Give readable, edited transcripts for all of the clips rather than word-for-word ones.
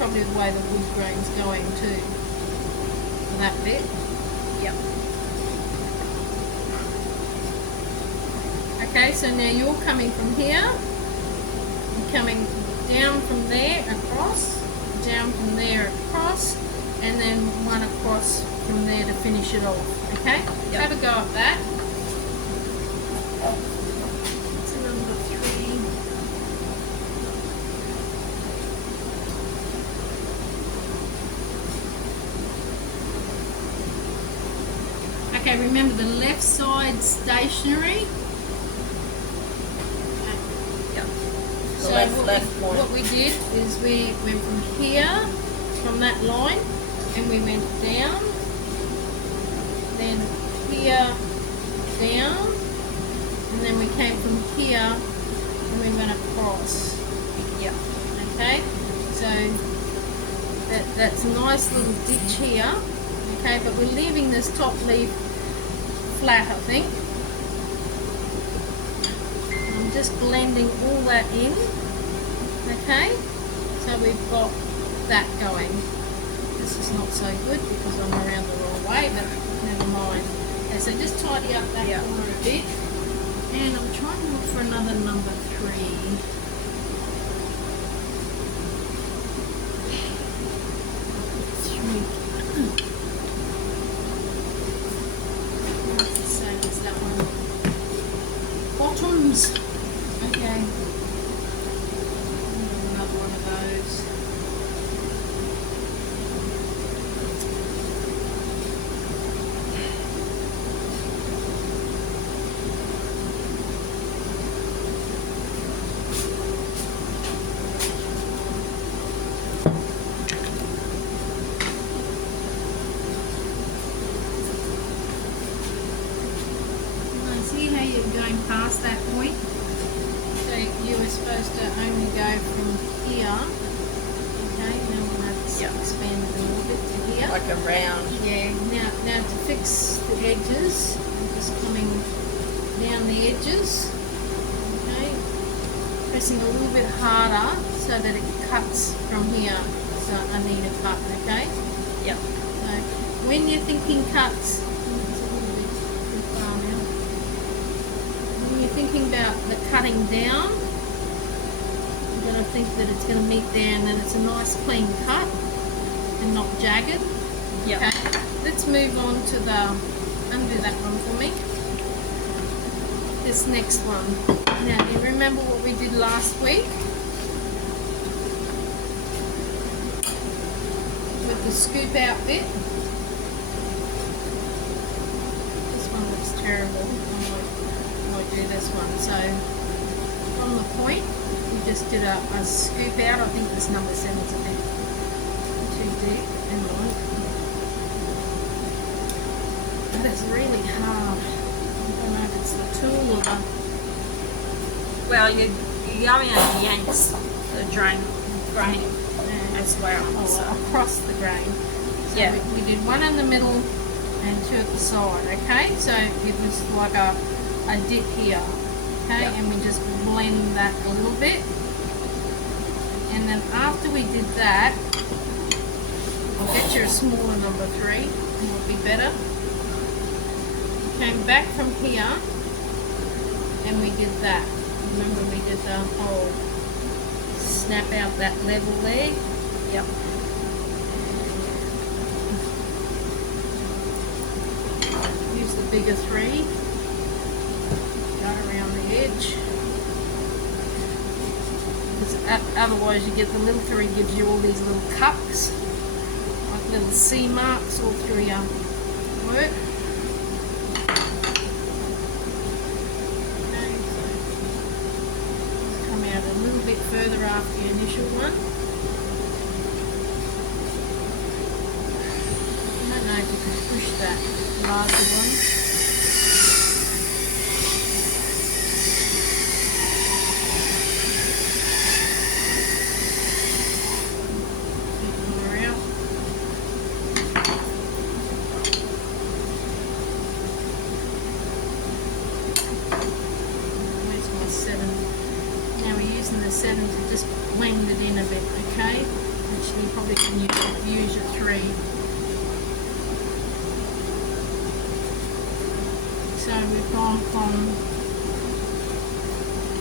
probably the way the wood grain's going too. For that bit. Yep. Okay, so now you're coming from here, you're coming down from there across, down from there across, and then one across from there to finish it off. Okay? Yep. Have a go at that. It's number 3. Okay, remember the left side stationary. So what we did is we went from here, from that line, and we went down, then here, down, and then we came from here, and we went across. Yeah. Okay, so that's a nice little ditch here. Okay, but we're leaving this top leaf flat, I think. I'm just blending all that in. Okay, so we've got that going. This is not so good because I'm around the wrong way, but never mind. Okay, so just tidy up that corner a bit. And I'm trying to look for another number 3. That's the same as that one. Bottoms. Okay. Another one of those. See how you're going past that point? So you were supposed to only go from here. Okay, now we'll have to expand it a little bit to here. Like around. Yeah, now to fix the edges, I'm just coming down the edges. Okay, pressing a little bit harder so that it cuts from here. So I need a cut, okay? Yep. So when you're thinking cuts, thinking about the cutting down, you've got to think that it's going to meet there and then it's a nice clean cut and not jagged. Yep. Okay, let's move on to the, undo that one for me, this next one. Now you remember what we did last week with the scoop out bit? This one looks terrible. Do this one. So from the point we just did a scoop out. I think this number 7 is a bit too deep and long. But it's really hard. I don't know if it's the tool or the... Well, you're going to yank the grain as well. Oh, so. Across the grain. So we did one in the middle and 2 at the side. Okay, so it was like a dip here, okay, and we just blend that a little bit, and then after we did that, I'll get you a smaller number 3, and it'll be better. We came back from here, and we did that. Remember we did the whole snap out that level there? Yep. Use the bigger 3. Around the edge, because otherwise you get the little 3 gives you all these little cups, like little C marks all through your work. Okay, so come out a little bit further after your initial one. I don't know if you can push that larger one. on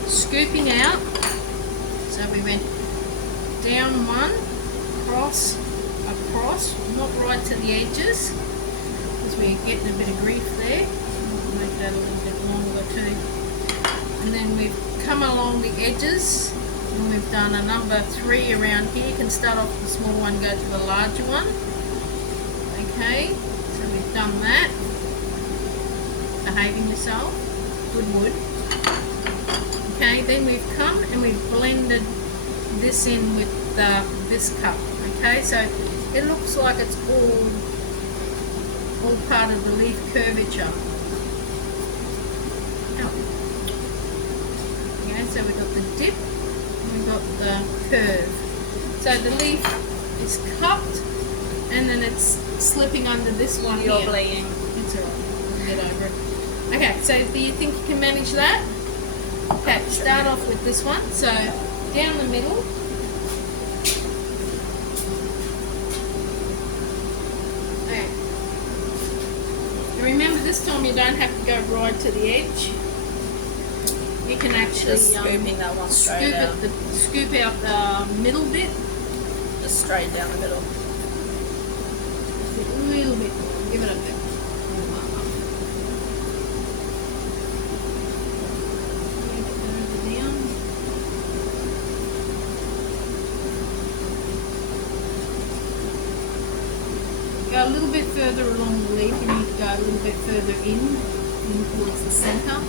scooping out. So we went down one, across, not right to the edges, because we're getting a bit of grief there. We'll make that a little bit longer too. And then we've come along the edges, and we've done a number 3 around here. You can start off with the small one, go to the larger one. Okay, so we've done that. Behaving yourself, good wood. Okay, then we've come and we've blended this in with this cup. Okay, so it looks like it's all part of the leaf curvature. Oh. Okay, so we've got the dip and we've got the curve. So the leaf is cupped and then it's slipping under this one. You're here. bleeding. It's alright, we'll get over it. Okay, so do you think you can manage that? Okay, start off with this one. So down the middle. Okay. And remember, this time you don't have to go right to the edge. You can actually Just scooping that one straight out. Scoop out the middle bit. Just straight down the middle. A little bit. Give it a bit. Go a little bit further along the leaf, you need to go a little bit further in towards the centre.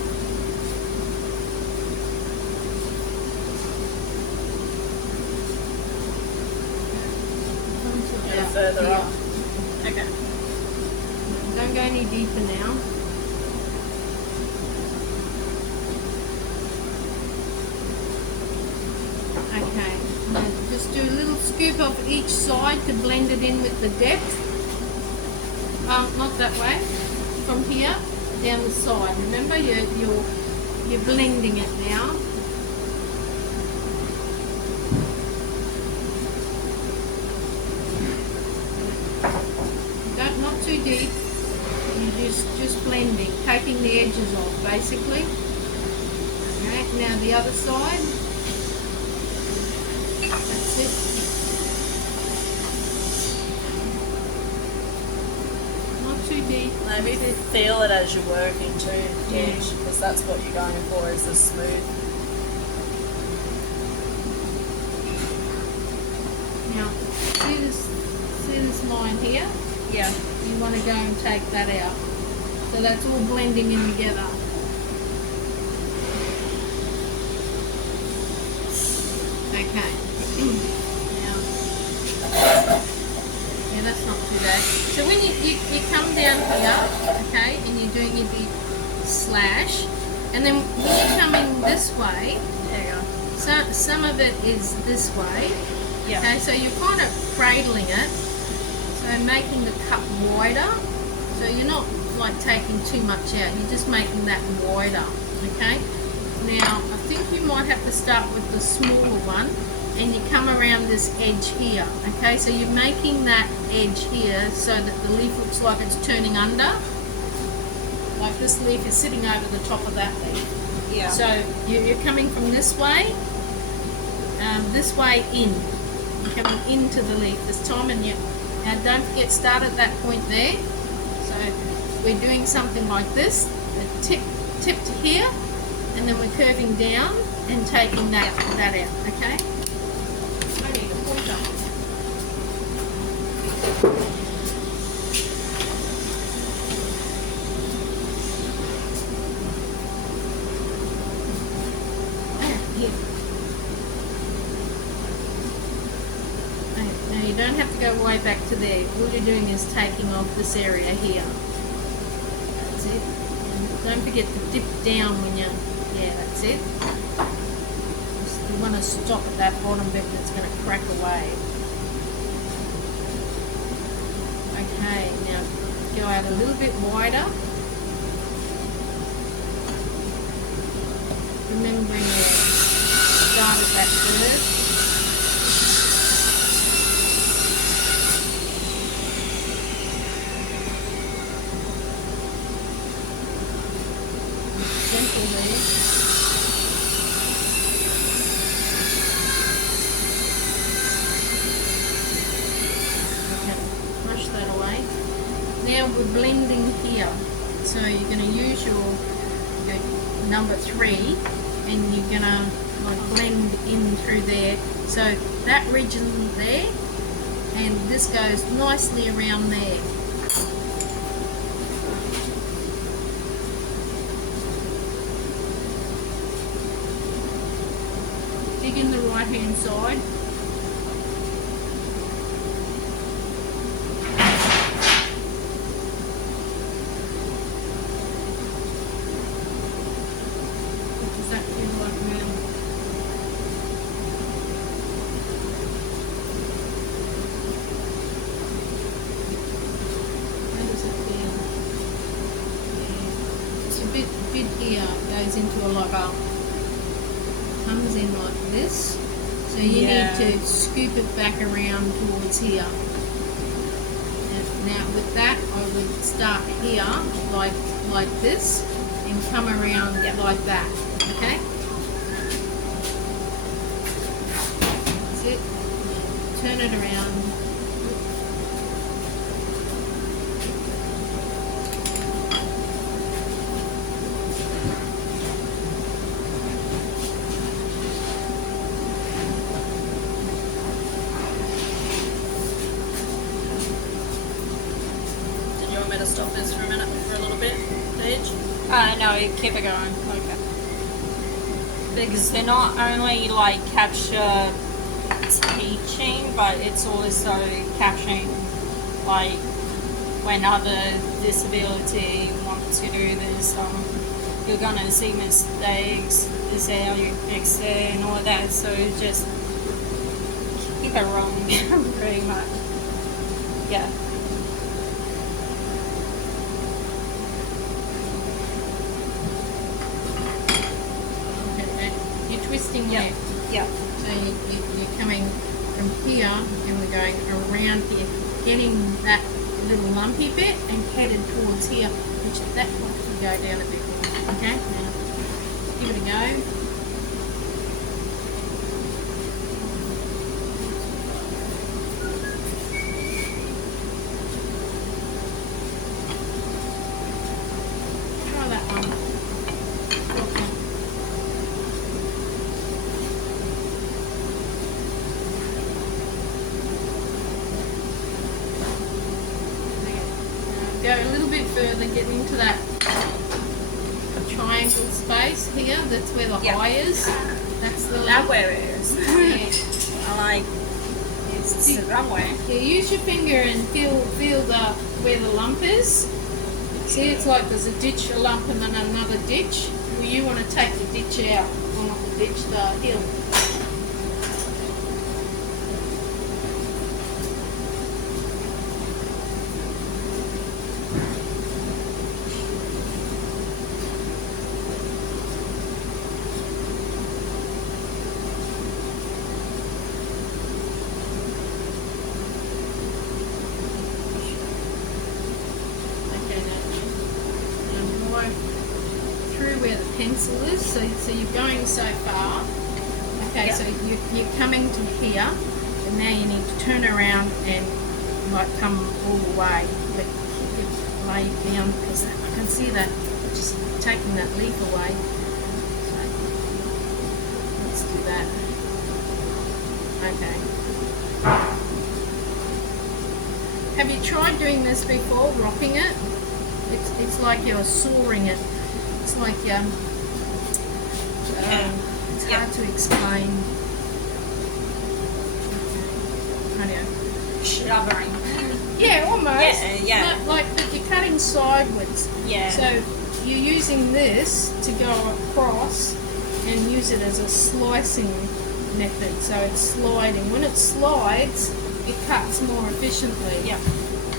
And further up. Okay. Don't go any deeper now. Okay, now just do a little scoop off each side to blend it in with the depth. Not that way. From here down the side. Remember, you're blending it now. Not too deep. You're just blending, taking the edges off, basically. Okay, now the other side. That's it. Too deep. Maybe feel it as you're working too, because that's what you're going for, is the smooth. Now, see this line here? Yeah. You want to go and take that out. So that's all blending in together. Okay. Now, yeah, that's not too bad. So when you come down here, okay, and you're doing your deep slash, and then when you're coming this way, There you go. some of it is this way. Yeah. Okay, so you're kind of cradling it, so making the cup wider. So you're not like taking too much out, you're just making that wider. Okay. Now I think you might have to start with the smaller one, and you come around this edge here. Okay, so you're making that edge here so that the leaf looks like it's turning under. Like this leaf is sitting over the top of that leaf. Yeah. So you're coming from this way in. You're coming into the leaf this time, and now don't forget, start at that point there. So we're doing something like this, a tip to here, and then we're curving down and taking that out. Okay. I need a pointer. Here. Now you don't have to go way back to there. All you're doing is taking off this area here. That's it. And don't forget to dip down when you, yeah, that's it. You want to stop at that bottom bit that's going to crack away. Okay, now go out a little bit wider. Remembering to start at that curve. now we're blending here. So you're going to use your number 3 and you're going to like blend in through there. So that region there, and this goes nicely around there. Dig in the right hand side. What does that feel like now? How does it feel? Yeah. It's a bit here, goes into a like a comes in like this, so you need to scoop it back around towards here. And now with that, I would start here like this and come around like that. Okay, that's it. Turn it around. To stop this for a minute, for a little bit, Paige? No, keep it going. Okay. Because they're not only like capture teaching, but it's also capturing like when other disability want to do this. You're gonna see mistakes, is how you fix it and all that. So just keep it rolling, pretty much. Yeah. Twisting there. Yeah. So you're coming from here and we're going around here, getting that little lumpy bit and headed towards here, which that one can go down a bit more. Okay, now give it a go. Try that one. Go a little bit further, get into that triangle space here. That's where the eye is. That's the That where it is. Yeah. I like it's the wrong way. Yeah, use your finger and feel the where the lump is. See, it's like there's a ditch, a lump, and then another ditch. Well, you want to take the ditch out, or not the ditch, the hill. Through where the pencil is, so you're going so far. Okay, so you're coming to here, and now you need to turn around and like come all the way, but keep it lay down because I can see that just taking that leaf away. So let's do that. Okay. Have you tried doing this before, rocking it? It's like you're sawing it. It's like it's hard to explain. Shovering. Yeah, almost. Yeah. Like but you're cutting sideways. Yeah. So you're using this to go across and use it as a slicing method. So it's sliding. When it slides, it cuts more efficiently. Yeah.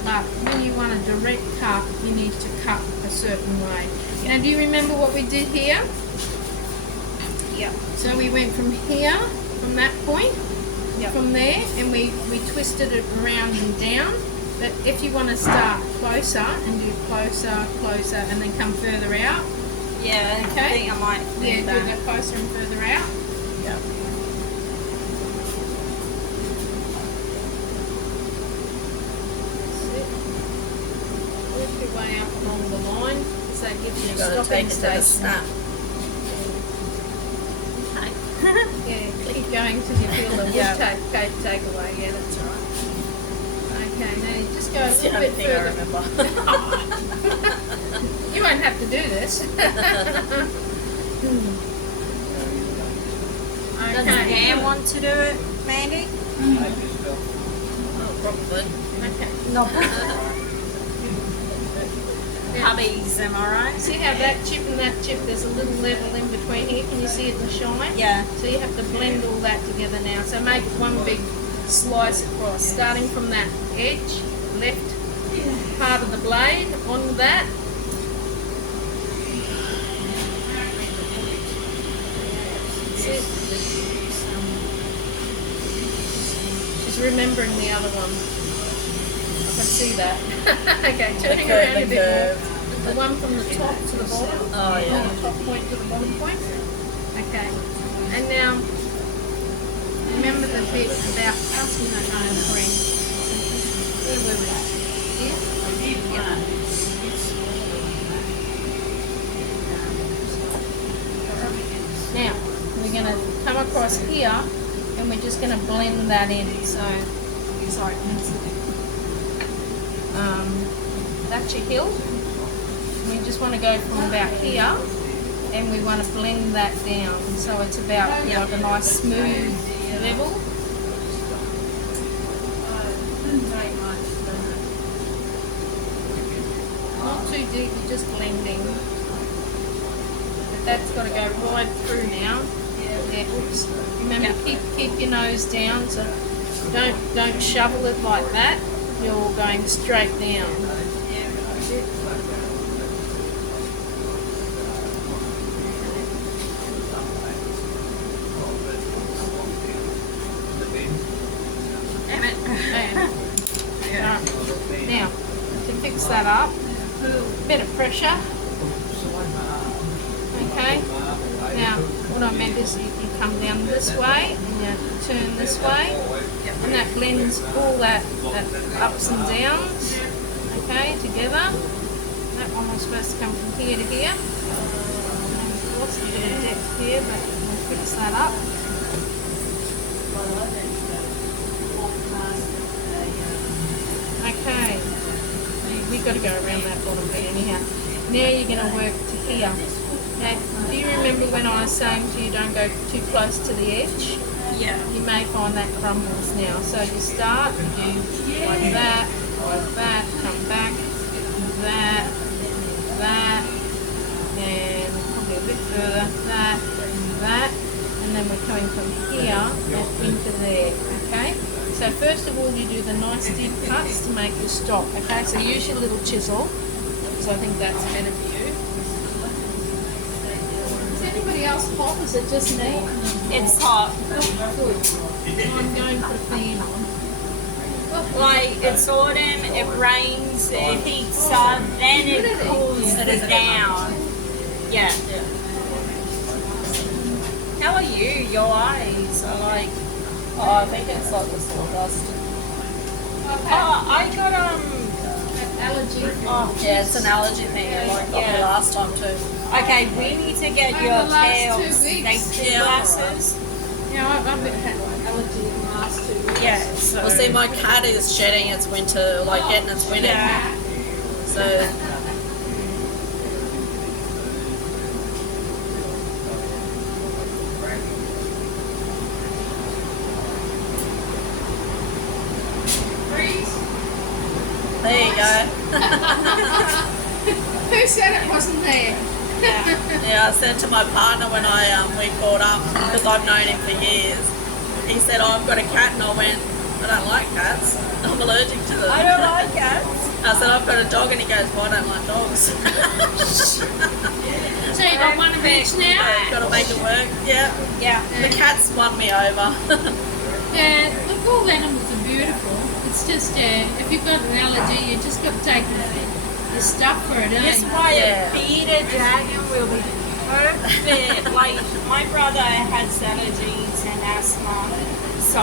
But when you want a direct cut, you need to cut a certain way. Now, do you remember what we did here? Yeah. So we went from here, from that point, from there, and we twisted it around and down. But if you want to start closer and do closer, closer, and then come further out. Yeah, Okay. I think I might do Yeah, that. do that closer and further out. Yeah. That's it. the way up along the line, so that gives you You a got to stopping take it to the station. snap. Yeah, keep going till you feel the wood Yeah. take away. Yeah, that's right. Okay, now you just go a That's the little only bit thing I further. remember. You won't have to do this. Does Okay. Dan want to do it, Mandy? Oh, probably. Okay. No. Yeah. Hubbies, am I right? See how that chip and that chip, there's a little level in between here. Can you see it in the shine? Yeah. So you have to blend all that together now. So make one big slice across, starting from that edge, left part of the blade on that. That's it. She's remembering the other one. I can see that. Okay, turning curve, around a the bit curve. more. The one from the top to the bottom. Oh, yeah. From the top point to the bottom point. Okay. And now, remember the bit about passing that iron ring. Here where we are. Here? Now, we're going to come across here and we're just going to blend that in. So, sorry. That's your hill. We just want to go from about here and we want to blend that down so it's about like a nice smooth level. Not too deep, you're just blending. But that's got to go right through now. Yeah, oops. Remember, keep your nose down, so don't shovel it like that. You're going straight down. Now, to fix that up, bit of pressure. Okay. Now, what I meant is you come down this way and you turn this way, and that blends all that ups and downs. Okay, together. That one was supposed to come from here to here. And lost a bit of depth here, but we'll fix that up. Okay, we've got to go around that bottom bit anyhow. Now you're going to work to here. Now, do you remember when I was saying to you don't go too close to the edge? Yeah. You may find that crumbles now. So you start, you do like that, come back, that, and probably a bit further, that, and then we're coming from here and into there, okay? So first of all, you do the nice deep cuts to make you stop, okay? So use your little chisel, because I think that's better for you. Is anybody else hot? Is it just me? It's hot. Good. I'm going to put a fan on. Like, it's autumn, it rains, it heats up, then it cools down. Yeah. How are you? Your eyes are like... Oh, I think it's like the sawdust. Oh, I got, Allergy. Oh, Yeah, it's an allergy thing. I got Yeah. it last time too. okay, we need to get Over your the last tails 2 weeks. safety Yeah, glasses. Yeah, I've had allergy in the last 2 weeks. Yeah, so... Well, see, my cat is shedding its winter, like getting its winter. Yeah. So, there you go. Who said it wasn't there? Yeah, I said to my partner when we caught up, because I've known him for years, he said, oh, I've got a cat, and I went, I don't like cats. I'm allergic to them. I don't like cats. I said, I've got a dog, and he goes, well, I don't like dogs. So you got one of each now? Got to make it work. Yeah. Yeah. The cat's won me over. Yeah, look, all animals are beautiful. It's just, if you've got an allergy, you just got to take the stuff for it, This eh? way Yeah. a bearded dragon will be perfect. Like, my brother has allergies and asthma, so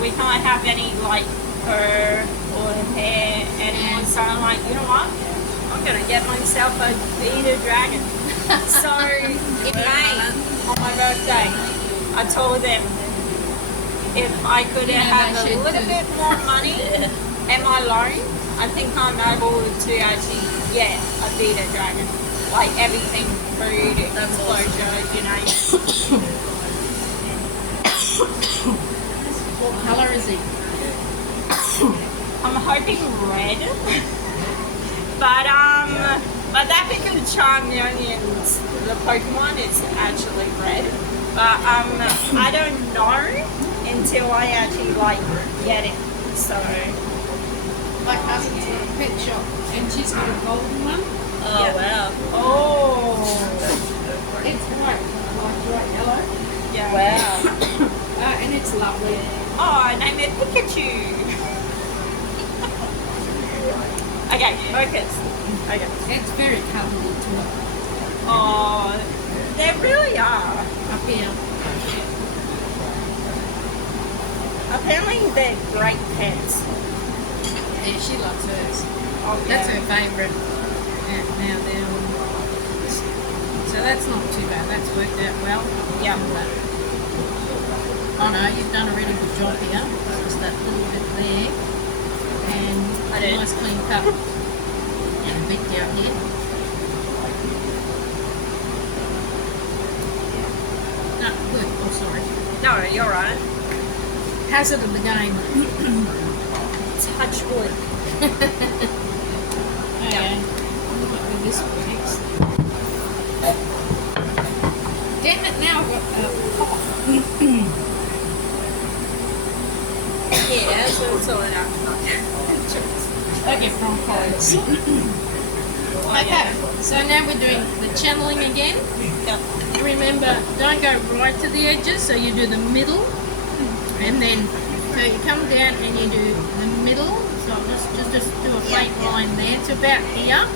we can't have any like fur or hair anymore. So I'm like, you know what? I'm gonna get myself a bearded dragon. So in May, on my birthday, I told them if I could Yeah, have they a should little too. bit more money and my loan, I think I'm able to actually get a bearded dragon. Like everything, food, That's enclosure, you know. What colour is he? I'm hoping red. But that because Charmeleon's, the Pokemon, is actually red. But I don't know until I actually like get it. So My cousin's got a pet shop and she's got a golden one. Oh, Yeah. wow. oh It's white, like bright yellow. yeah. Wow. And it's lovely. Oh, I named it Pikachu. Okay, focus. Okay. It's very cuddly too. Oh, they really are. Up here. Apparently, they're great pets. Yeah, she loves hers. Okay. That's her favourite. And now they're so that's not too bad. That's worked out well. Yeah. Oh no, you've done a really good job here. Just that little bit there. And I did. a nice clean cut. And a bit down here. No, good. Oh, sorry. No, you're right. Hazard of the game. Touch wood. Okay. What with this one next? Damn it, now I've got cough. Yeah, so now. I get bronchitis. Okay, so now we're doing the channeling again. Yep. Remember, don't go right to the edges, so you do the middle, and then so you come down and you do the middle. So just do a faint line there to about here,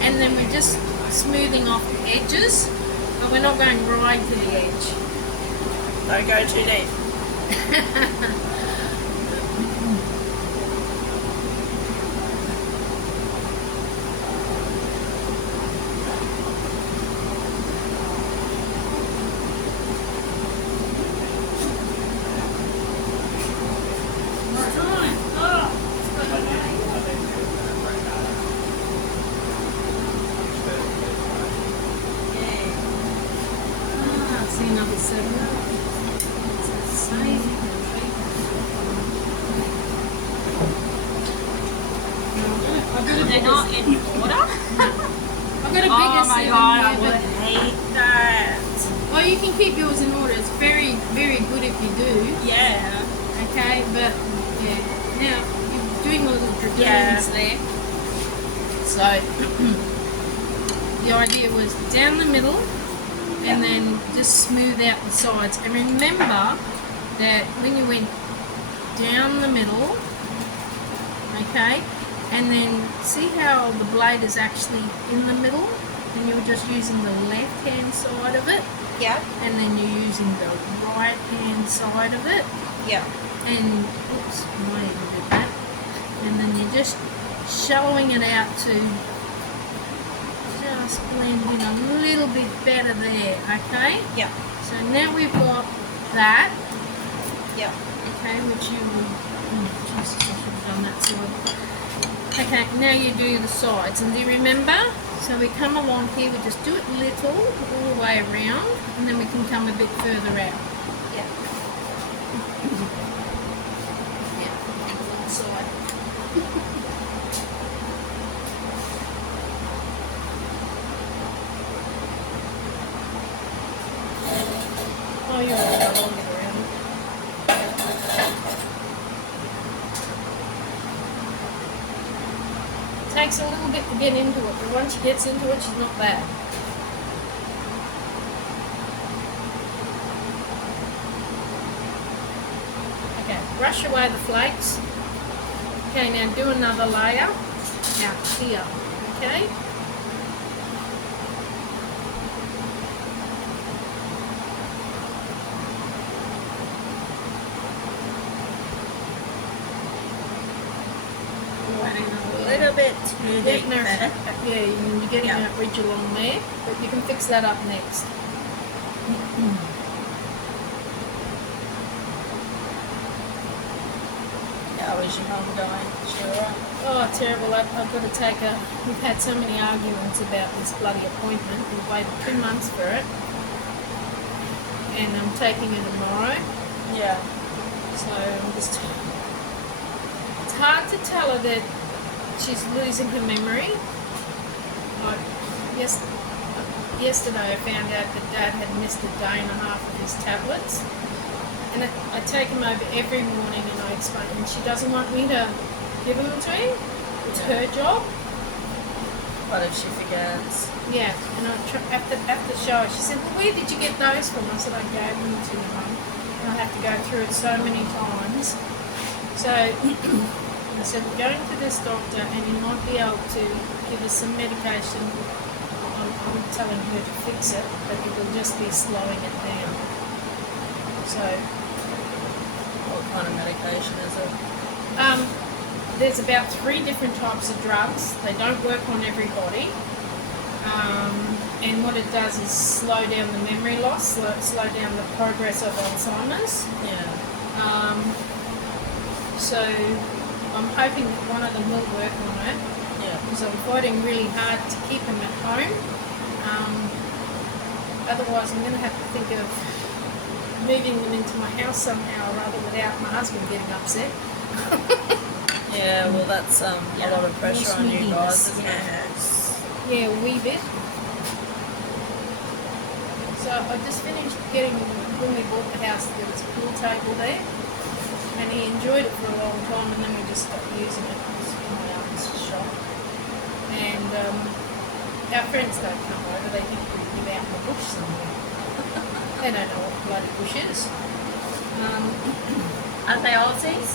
and then we're just smoothing off the edges, but we're not going right to the edge. Don't go too deep. See another 7. Save. They're not in order? I've got a bigger Oh my 7 god, I here, would but hate that. well, you can keep yours in order. It's very, very good if you do. Yeah. Okay, but yeah. Now you're doing a little dragoons Yeah. there. So the idea was down the middle and then just smooth out the sides. And remember that when you went down the middle, okay, and then see how the blade is actually in the middle, and you're just using the left hand side of it, Yep. and then you're using the right hand side of it, Yep. and oops, I might even do that, and then you're just showing it out to just blend in a little bit better there, okay? Yep. So now we've got that, Yep. okay, which you will, Jesus, I should have done that side. Okay, now you do the sides, and do you remember? So we come along here, we just do it little, all the way around, and then we can come a bit further out. Yep. Yeah, one side. Oh, you're right, I'll get around. Takes a little bit to get into it, but once she gets into it, she's not bad. Okay, brush away the flakes. Okay, now do another layer out here, okay? Waiting a little bit too deep Getting there. yeah, you're getting Yeah. that ridge along there, but you can fix that up next. How is your mum going? She alright? Oh, terrible. I've got to take a... We've had so many arguments about this bloody appointment. We've waited 2 months for it. And I'm taking her tomorrow. Yeah. So I'm just... It's hard to tell her that she's losing her memory. Like, yesterday I found out that Dad had missed a day and a half of his tablets. And I take him over every morning and I explain, and she doesn't want me to give them to him. It's her job. What if she forgets? Yeah, and after the show, she said, well, where did you get those from? I said, I gave them to your mum. And I have to go through it so many times. So I said, we're going to this doctor and he might be able to give us some medication. I'm telling her to fix it, but it will just be slowing it down. So, What kind of medication is it? there's about 3 different types of drugs. They don't work on everybody. And what it does is slow down the memory loss, slow down the progress of Alzheimer's. Yeah. So I'm hoping that one of them will work on it, Yeah. because I'm fighting really hard to keep him at home. Otherwise I'm going to have to think of moving them into my house somehow or other without my husband getting upset. Yeah, well that's a lot of pressure on you guys, isn't it? Yes. Yeah, a wee bit. So I just finished when we bought the house, there was a pool table there, and he enjoyed it for a long time, and then we just stopped using it. It was in my aunt's shop. And our friends don't come over, they think we live out in the bush somewhere. They don't know what bloody bush is. Are they Aussies?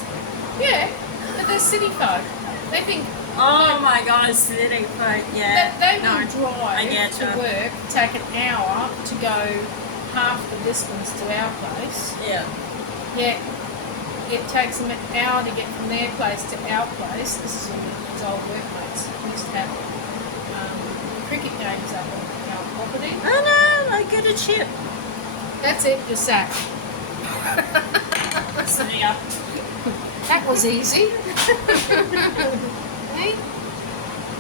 Yeah, but they're city folk. They think Oh my god, city folk, yeah. they No, will I drive get to ya. work, take an hour to go half the distance to our place. Yeah. Yet it takes them an hour to get from their place to our place. This is all his old workmates. We used to have cricket games up on our property. Oh no, I get a chip. That's it, you're sacked. See ya. That was easy. Hey?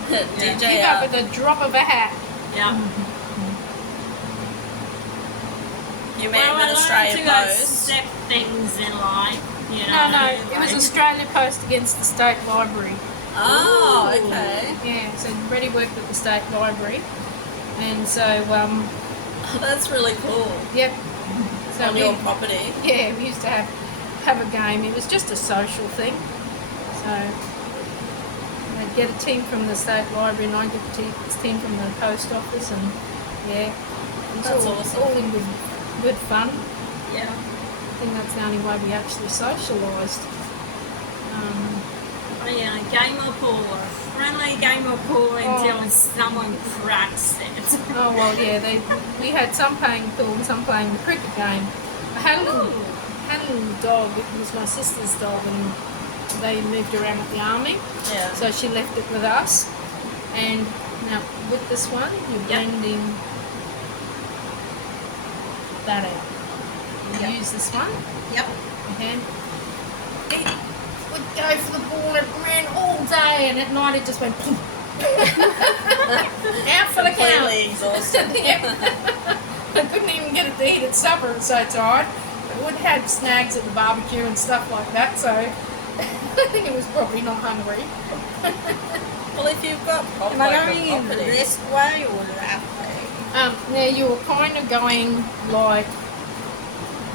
DJ Give up with a drop of a hat. Yeah. You mean Well, I with learned Australia to Post? accept things in life, you know. No, it was Australia Post against the State Library. Oh, okay. Yeah, so Reddy worked at the State Library. And so, That's really cool. yep. So On your property. yeah, we used to have a game. It was just a social thing. So I'd get a team from the State Library and I'd get a team from the post office, and yeah. It's That's all, awesome. all in good fun. Yeah. I think that's the only way we actually socialised. Oh yeah, game of pool. A friendly game of pool until Oh. someone cracks it. Oh well, yeah. We had some playing pool and some playing the cricket game. I had a little dog. It was my sister's dog, and they moved around with the army, Yeah. so she left it with us. And now with this one, you're Yep. blending that out. You Yep. use this one. Yep. Okay. It would go for the ball. It ran all day, and at night it just went. Out for the count. Completely exhausted. Yeah. I couldn't even get it to eat at supper, it was so tired. But it would have snags at the barbecue and stuff like that, so I think it was probably not hungry. Well, if you've got Am I going in this way or that way? Now you were kind of going like,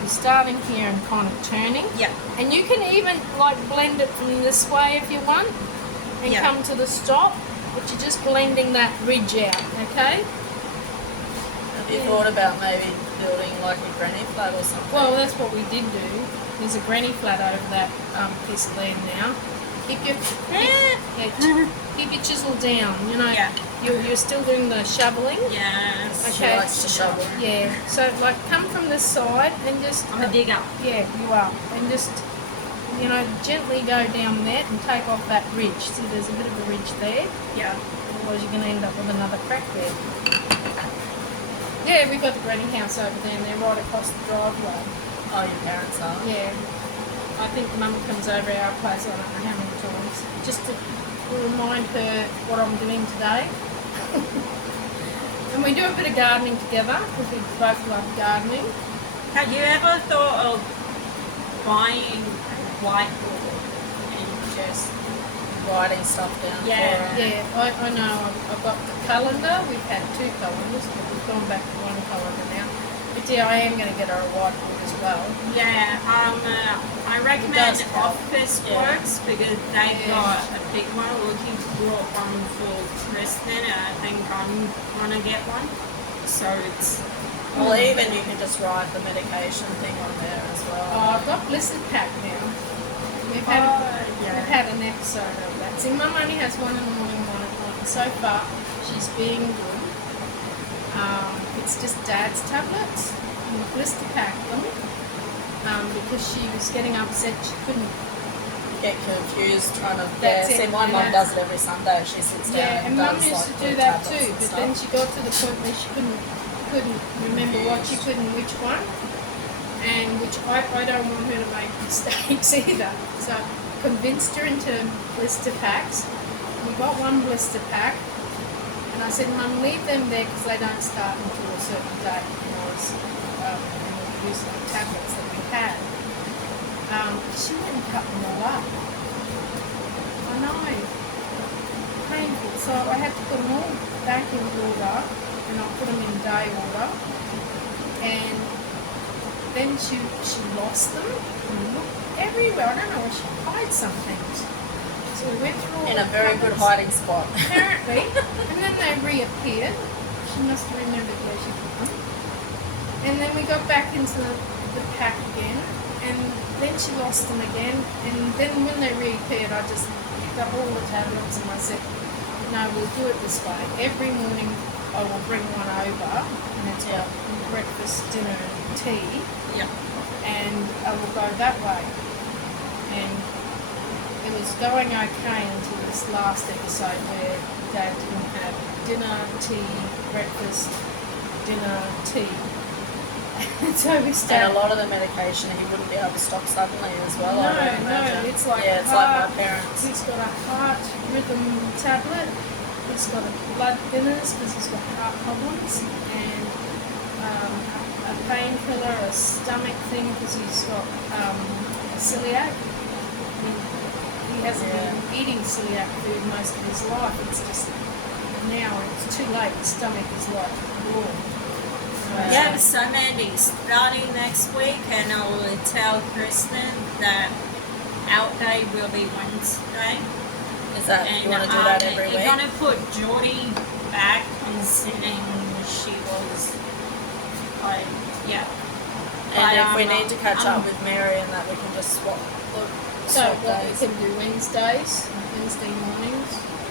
you're starting here and kind of turning. Yeah. And you can even like blend it from this way if you want and Yeah. come to the stop, but you're just blending that ridge out, okay? Have you thought about maybe building like a granny flat or something? Well, that's what we did do. There's a granny flat over that piece of land now. Keep your keep your chisel down. You know, Yeah. you're still doing the shoveling. Yes. She Okay. likes to shovel. Yeah. So like, come from this side and just I'm a digger. yeah, you are, and just you know, gently go down that and take off that ridge. See, there's a bit of a ridge there. Yeah. Otherwise you're going to end up with another crack there. Yeah, we've got the granny house over there and they're right across the driveway. Oh, your parents are? Yeah. I think Mum comes over our place, I don't know how many times, just to remind her what I'm doing today. And we do a bit of gardening together because we both love gardening. Have you ever thought of buying a whiteboard and just Writing stuff down. Yeah, I know. I've got the calendar. We've had 2 calendars, but we've gone back to 1 calendar now. But yeah, I am going to get her a whiteboard as well. Yeah, I recommend Office Works because they've got a big one. Looking to brought one for Tristan, and I think I'm gonna get one. So it's Well, even you can just write the medication thing on there as well. Oh, I've got Blizzard Pack now. We've had an episode of that. See, Mum only has 1 in the morning, 1 at night. And so far, she's being good. It's just Dad's tablets and the blister pack them. Because she was getting upset she couldn't. Get confused trying to. That's See, it, my and mum that's- does it every Sunday. She sits down Yeah, and and Mum does used like to the do that tablets too, and but stuff. then she got to the point where she couldn't remember what she could and which one, and which I don't want her to make mistakes either. So convinced her into blister packs. We got 1 blister pack, and I said, Mum, leave them there because they don't start until a certain date. And I was using the tablets that we had. She went and cut them all up. I know. Painful. So I had to put them all back in order, and I put them in day order. And then she lost them and looked everywhere. I don't know where she hides some things. So we went through all In the a very good cupboards, hiding spot. apparently, and then they reappeared. She must have remembered where she put them. And then we got back into the pack again, and then she lost them again. And then when they reappeared, I just picked up all the tablets and I said, no, we'll do it this way. Every morning I will bring one over, and it's got breakfast, dinner, and tea, yeah. and I will go that way. And it was going okay until this last episode where Dad didn't have dinner, tea, breakfast, dinner, tea. So we And started. a lot of the medication he wouldn't be able to stop suddenly as well. No, I would imagine. no, it's like it's heart, like my parents. He's got a heart rhythm tablet. He's got a blood thinners because he's got heart problems, and a painkiller, a stomach thing because he's got a celiac. He hasn't been eating celiac food most of his life. It's just now it's too late. The stomach is like raw. Yeah, so Mandy, starting next week, and I will tell Kristen that out day will be Wednesday. Is that you want to do that every You're week? gonna put Geordie back considering she was like, yeah. And But, if we need to catch up um, with Mary and that, we can just swap So what we days. can do Wednesday mornings.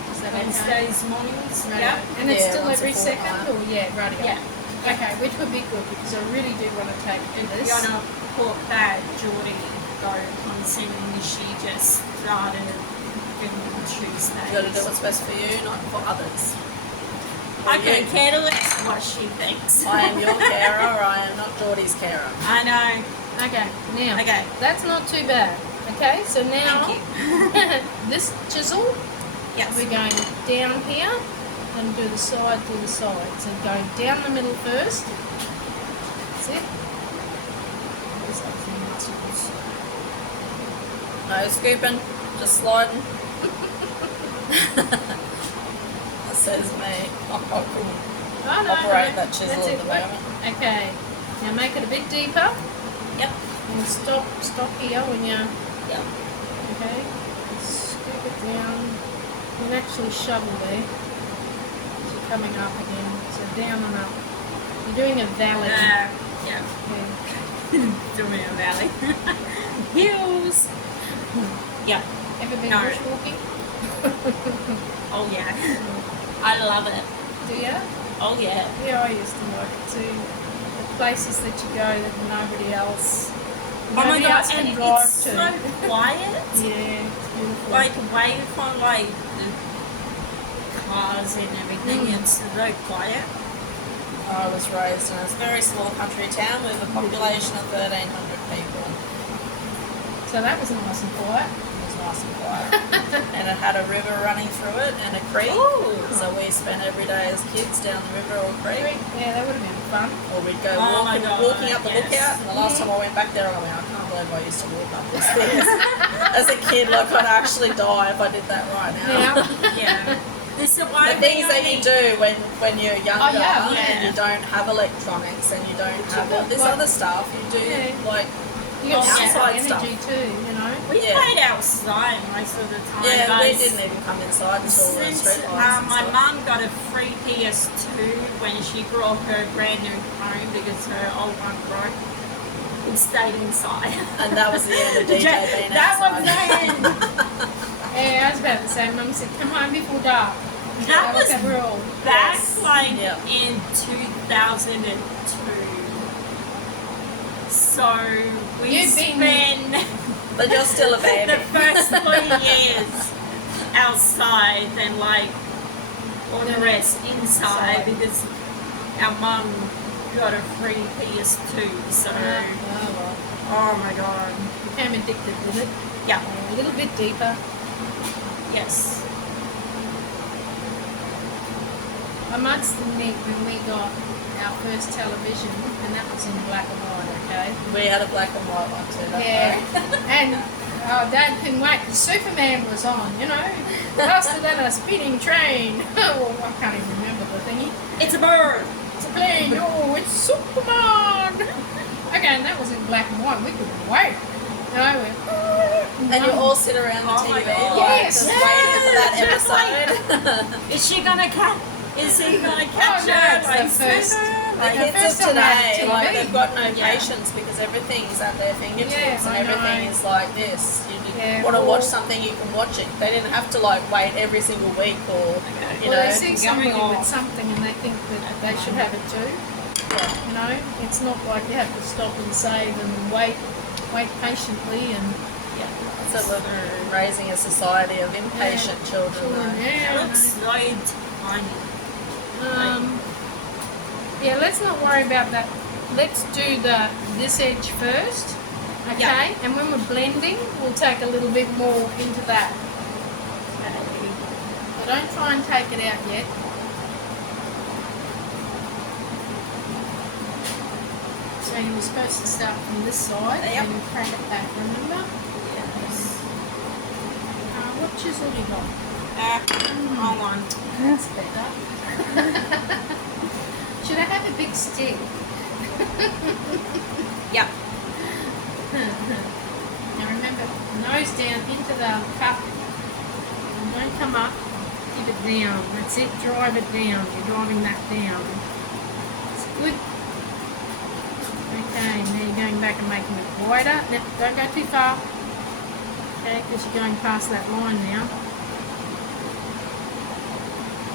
Is that okay? Wednesdays mornings. Right. Yeah. And it's Yeah, still once a every second, fortnight. or right. Yeah. Okay, which would be good because I really do want to take If this. you're gonna put that Geordie go considering she just started doing Tuesdays. You got to do what's best for you, not for others. I Yeah. could care less what she thinks. I am your carer, I am not Geordie's carer. I know. Okay, now Okay. that's not too bad. Okay, so now Thank you. this chisel, Yes. we're going down here and do the side to the side. So going down the middle first. That's it. There's some muscles. No scooping, just sliding. That says me. I couldn't Oh, no, operate no. that chisel That's at it. the moment. Okay, now make it a bit deeper Yep. and stop here when you're, Yep. okay, scoop it down. You can actually shovel there. She's coming up again, so down and up. You're doing a valley. Yeah. Yeah. Doing a valley. Heels. Yeah. Ever been No. bushwalking? Oh yeah. I love it. Do you? Oh yeah. Yeah, I used to like it too. The places that you go that nobody else Oh my Nobody god, else can and drive it's to. so quiet. Yeah, it's beautiful. Like away from like the cars and everything, it's so quiet. I was raised in a very small country town with a population of 1,300 people. So that was nice and quiet. It was nice and quiet. And it had a river running through it and a creek. Ooh. So we spent every day as kids down the river or creek. Yeah, that would have been fun. Or we'd go Oh my walking God, up the yes. lookout. And the last time I went back there, I went, I can't believe I used to walk up this thing. As a kid, like I'd actually die if I did that right now. Yeah. Yeah. This is why The things that you do when you're younger yeah. and you don't have electronics and you don't have all this other stuff, you do like You got outside energy stuff. too, you know. We Yeah. played outside most of the time. Yeah, but we didn't even come inside until the Since street lights and my stuff. mum got a free PS2 when she brought her brand new home because her old one broke, we stayed inside. And that was the end of DJ being That outside. was the end. Yeah, I was about to say, Mum said, come home before dark. That was the rule. back Yes. like Yep. in 2002. So we You've been- spent But you're still a the baby. first 3 years outside and like all the rest inside because our mum got a free PS2. So oh my god, Became addicted with it. yeah, A little bit deeper. yes. I must admit, when we got our first television, and that was in black and white, okay? We had a black and white one too, don't Yeah. we? And Dad couldn't wait because Superman was on, you know? Faster than a speeding train. Well, I can't even remember the thingy. It's a bird. It's a plane. Oh, it's Superman. Okay, and that was in black and white. We couldn't wait. You know, And you all sit around the Oh TV my God. like Yes. just waiting for that Yes. episode. Is she gonna catch? Is he gonna catch no, her? it's Like, the first- Santa? The Like, kids first of time I had today, TV. like they've got no Yeah. patience because everything's at their fingertips Yeah, and I everything know. is like this. You Yeah, want to well- watch something, you can watch it. They didn't have to like wait every single week or you Well, know. they see somebody going with something and they think that they should have it too. You know, it's not like you have to stop and save and wait patiently and So we're raising a society of impatient children. though. Yeah, It I looks know. so tiny. Yeah, let's not worry about that. Let's do this edge first, okay? Yeah. And when we're blending, we'll take a little bit more into that. So don't try and take it out yet. So you were supposed to start from this side Yep. and crank it back, remember? Yes. What chisel you got? Wrong one. That's better. Should I have a big stick? Yep. Now remember, nose down into the cup. And don't come up. Keep it down. That's it. Drive it down. You're driving that down. It's good. Okay, now you're going back and making it wider. Don't go too far. Okay, because you're going past that line now.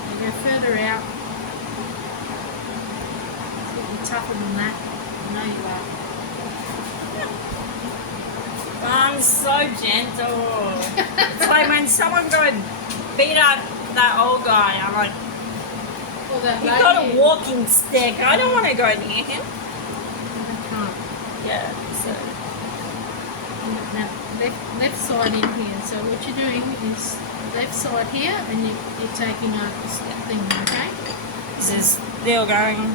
You go further out. You're tougher than that. I know you are. I'm so gentle. It's like when someone go beat up that old guy, I'm like, Well, that he got a lady- walking stick. I don't want to go near him. I can't. Yeah. So Now, left side in here. So what you're doing is left side here, and you're taking out this thing, okay? this is still going.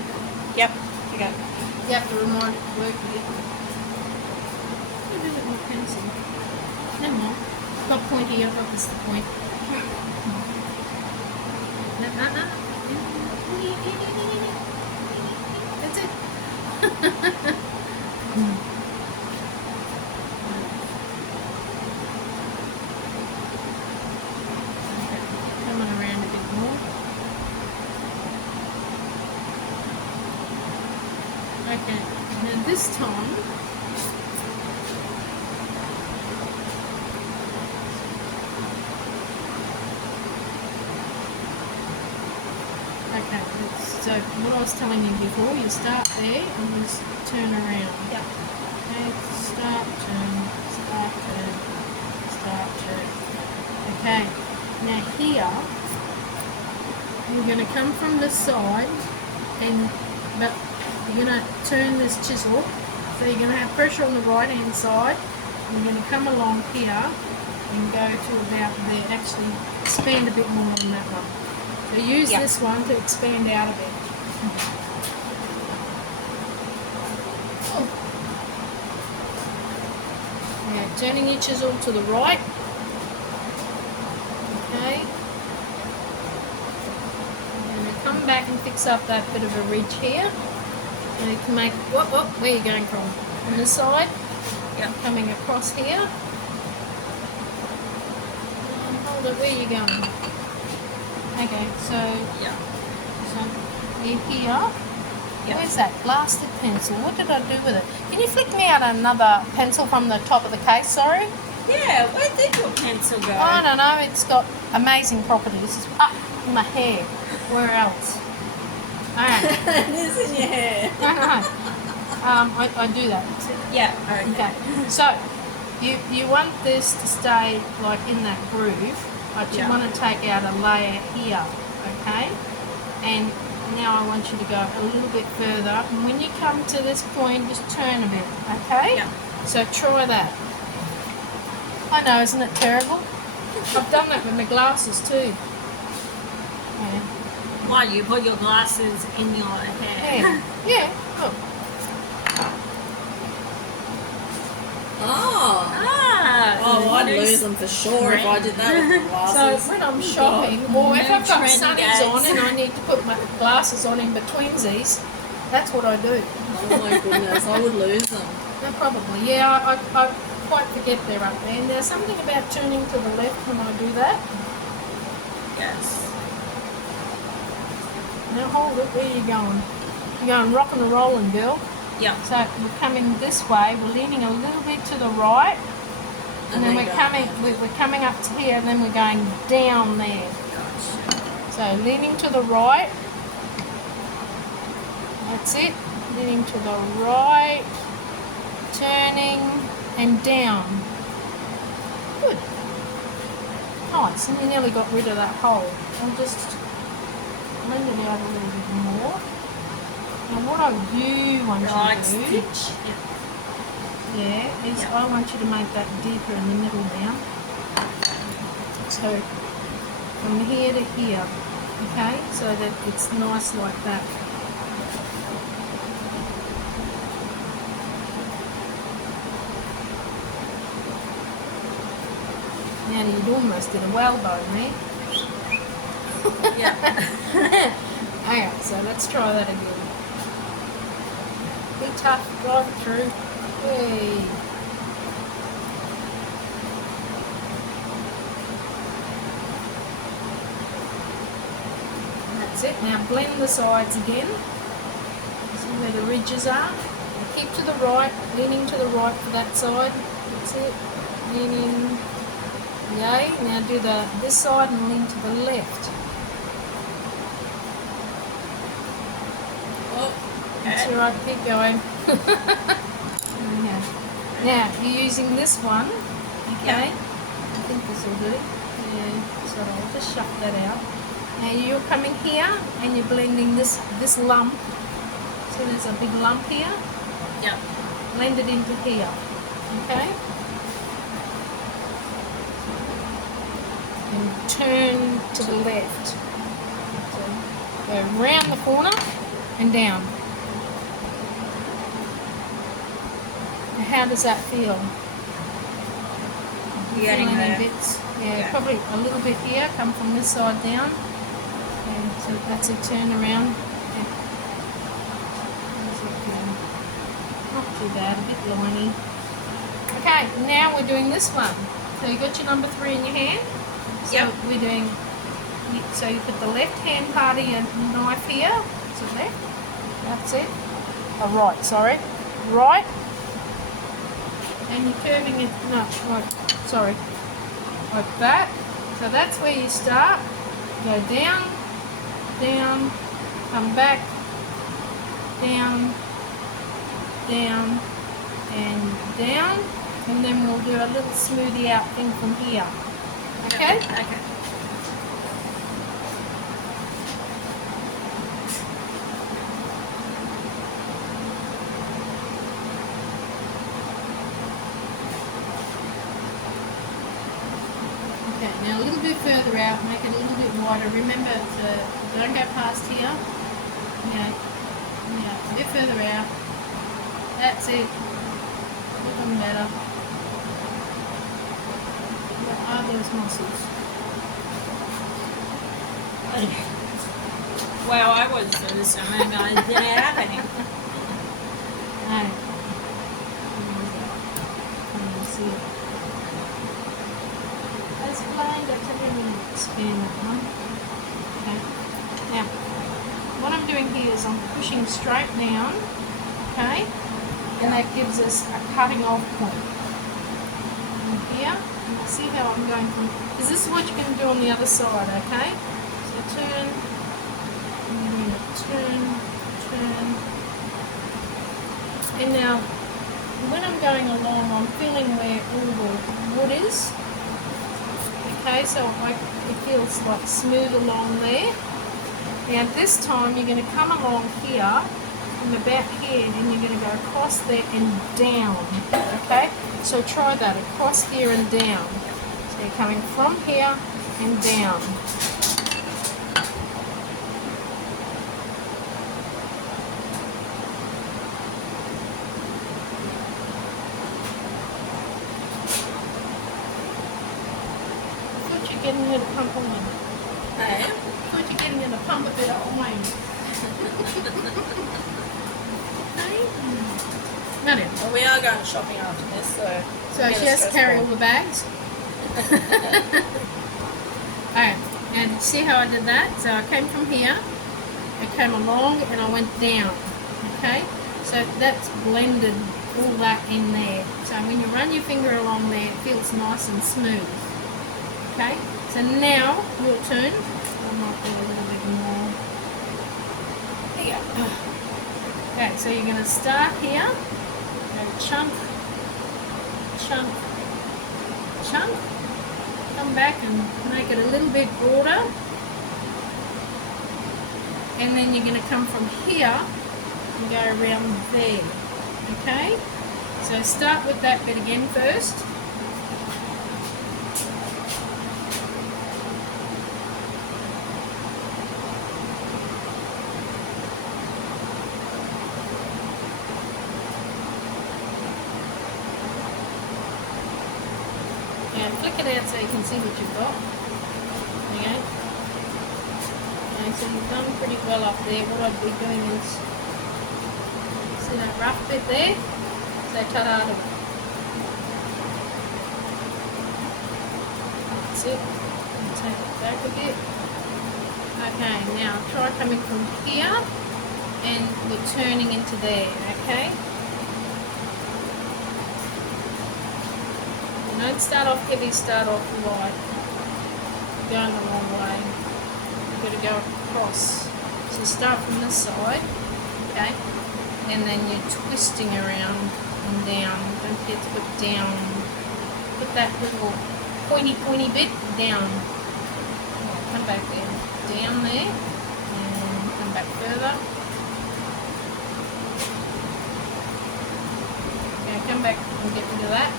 Yep. You go. You have to remind it to work a bit. A little bit more pencil. No more. Got pointy. I've got this the point. No. That's it. Coming around a bit more. Okay, now this time, okay, so what I was telling you before, you start there and just turn around. Yep. Okay, start start, turn, start, turn, start, turn. Okay, now here, you're going to come from the side, but you're going to turn this chisel, so you're going to have pressure on the right hand side, and you're going to come along here and go to about there, actually expand a bit more on that one. So use this one to expand out a bit. Now turning your chisel to the right. Okay. Come back and fix up that bit of a ridge here. And you can make, where are you going from? On this side? Yeah. Coming across here. And hold it, where are you going? Okay, so you're here. Yeah. Where's that blasted pencil? What did I do with it? Can you flick me out another pencil from the top of the case, sorry? Yeah, where did your pencil go? I don't know, it's got amazing properties. It's up in my hair. Where else? Alright. It is in your hair. I know. I do that. Yeah. Okay. So you want this to stay like in that groove, but you want to take out a layer here, okay? And now I want you to go a little bit further. And when you come to this point, just turn a bit, okay? Yeah. So try that. I know, isn't it terrible? I've done that with my glasses too. Yeah. Why, you put your glasses in your hair? Yeah. Look. Oh, I'd lose them for sure if I did that with my glasses. So when I'm shopping, or if I've got trendy sunnies on days. and I need to put my glasses on in betweensies, that's what I do. Oh my goodness, I would lose them. No, probably. Yeah, I quite forget they're up there. And there's something about turning to the left when I do that. Yes. Now hold it. Where are you going? You're going rocking and rolling, girl. Yeah. So we're coming this way. We're leaning a little bit to the right. And then we're coming up to here, and then we're going down there. So leaning to the right. That's it. Leaning to the right. Turning and down. Good. Nice. And we nearly got rid of that hole. I'll just blend it out a little bit more. Now what I do want you to do, is I want you to make that deeper in the middle now. So from here to here, okay, so that it's nice like that. Now you'd almost did a whalebone there. Yeah. Okay, so let's try that again. Be tough, drive it through. Hey. That's it. Now blend the sides again. See where the ridges are. Keep to the right, leaning to the right for that side. That's it. Leaning. Yay. Now do this side and lean to the left. That's all right, keep going. Now, you're using this one, okay? I think this will do. Yeah, so I'll just shuffle that out. Now you're coming here and you're blending this lump. So there's a big lump here. Yeah. Blend it into here, okay? And turn to the left. So go round the corner and down. How does that feel? Getting Feeling there. any bits? Yeah, probably a little bit here. Come from this side down. And so that's a turn around. Yeah. How's that feeling? Not too bad, a bit liney. Okay, now we're doing this one. So you got your number 3 in your hand. So we're doing. So you put the left hand part of your knife here. So left. That's it. Oh, right. Sorry. Right. And you're curving it, like that. So that's where you start. Go down, down, come back, down, down, and down, and then we'll do a little smoothie out thing from here. Okay? Okay. Okay, now a little bit further out, make it a little bit wider. Remember to don't go past here. Yeah, a bit further out. That's it. Looking better. What are those muscles? Well, I was assuming I didn't have any. No. Can you see it? That's blind. I tell you, I'm going to expand that one. Okay. Now, what I'm doing here is I'm pushing straight down. Okay. And that gives us a cutting off point. And here, you can see how I'm going from, because this is what you're going to do on the other side, okay? So turn, and you're going to turn. And now, when I'm going along, I'm feeling where all the wood is. Okay, so it feels like smooth along there. Now this time, you're going to come along here, from about here, and you're going to go across there and down, okay? So try that, across here and down. So you're coming from here and down. I thought you're getting her to pump on. Hey? I thought you're getting her to pump a bit on mine. Anyway. Well, we are going shopping after this, so She has to carry all the bags. Alright, and see how I did that? So I came from here, I came along, and I went down. Okay? So that's blended all that in there. So when you run your finger along there, it feels nice and smooth. Okay? So now, your turn. I might do a little bit more. Here. Okay, so you're going to start here. Chunk, chunk, chunk. Come back and make it a little bit broader. And then you're going to come from here and go around there. Okay? So start with that bit again first. And flick it out so you can see what you've got. Okay. Okay, so you've done pretty well up there. What I'd be doing is, see that rough bit there? So ta-da to it. That's it. And take it back a bit. Okay, now try coming from here and we're turning into there, okay? Don't start off heavy, start off light. You're going the wrong way. You've got to go across. So start from this side, okay? And then you're twisting around and down. Don't forget to put down. Put that little pointy bit down. Oh, come back there. Down there. And come back further. Okay, come back and get rid of that.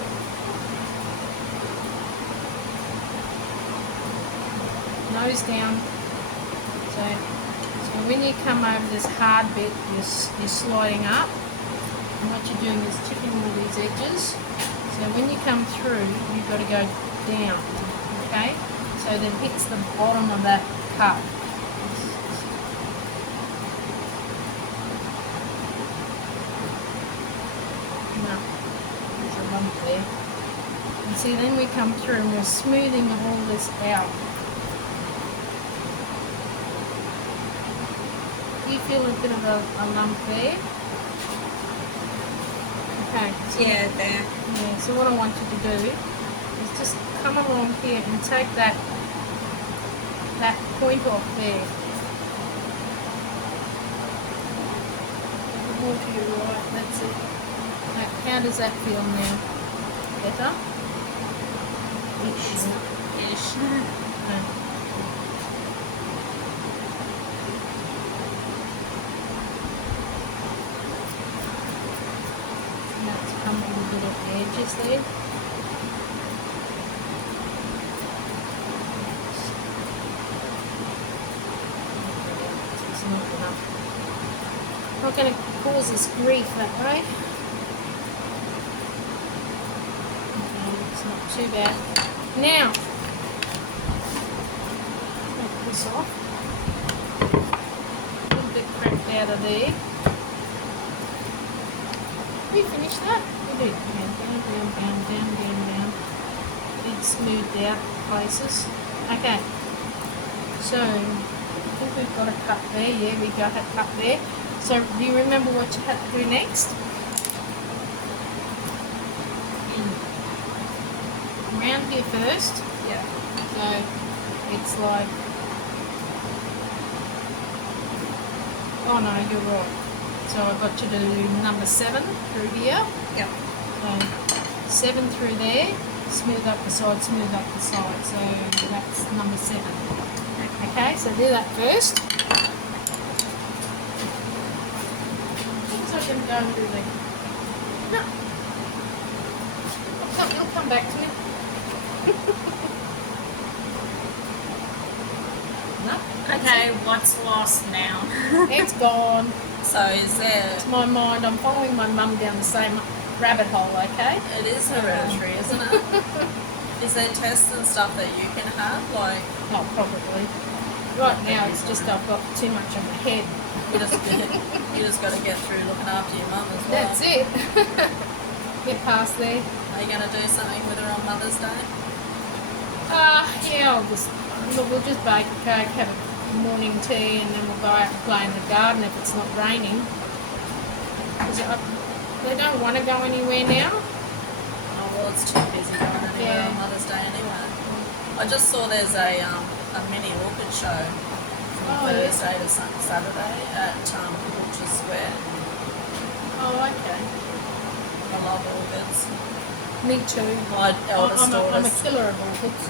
Nose down. So when you come over this hard bit, you're sliding up. And what you're doing is tipping all these edges. So when you come through, you've got to go down. Okay? So that it hits the bottom of that cup. No, there's a lump there. And see, then we come through and we're smoothing all this out. Do you feel a bit of a lump there? Okay. So Yeah, there. yeah, so what I want you to do is just come along here and take that point off there. More to your right, that's it. How does that feel now? Better? Ish. No. Now it's come a little bit at the edges there. It's not enough. Not going to cause us grief that way. Okay, it's not too bad. Now, take this off. A little bit cracked out of there. We finished that? We did. Down. Bit smoothed out places. Okay. So, I think we've got a cut there. Yeah, we got a cut there. So, do you remember what you had to do next? Round here first. Yeah. So, it's like... Oh no, you're right. So I've got you to do number 7 through here. Yep. So 7 through there, smooth up the side, smooth up the side. So that's number 7. Okay, so do that first. Looks like I'm going through there. No. It'll come back to me. No. Okay, what's lost now? It's gone. So is there? It's my mind. I'm following my mum down the same rabbit hole, okay? It is hereditary, isn't it? Is there tests and stuff that you can have? Like, Oh, probably. Right now, it's just I've got too much on my head. you just got to get through looking after your mum as well. That's it. Get past there. Are you going to do something with her on Mother's Day? Yeah, we'll just bake a cake, have a morning tea, and then we'll go out and play in the garden if it's not raining. 'Cause they don't want to go anywhere now. Oh well, it's too busy going anywhere Yeah. on Mother's Day anyway. I just saw there's a mini orchid show from Oh, yeah. Thursday to Saturday at Caboolture Square. Oh, okay. I love orchids. Me too. My eldest I'm a daughter's. killer of orchids.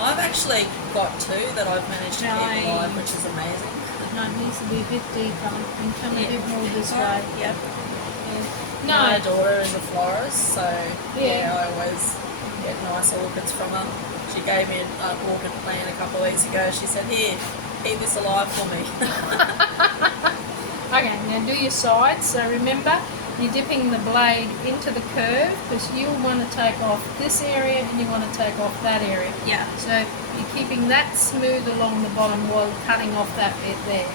I've actually got 2 that I've managed to keep Nice. alive, which is amazing. No, it needs to be a bit deeper and come a bit more this way. Yep. Yeah. My No, daughter is a florist, so Yeah. I always get nice orchids from her. She gave me an orchid plant a couple of weeks ago. She said, "Here, keep this alive for me." okay, now do your sides. So remember, you're dipping the blade into the curve because you'll want to take off this area and you want to take off that area. Yeah. So you're keeping that smooth along the bottom while cutting off that bit there.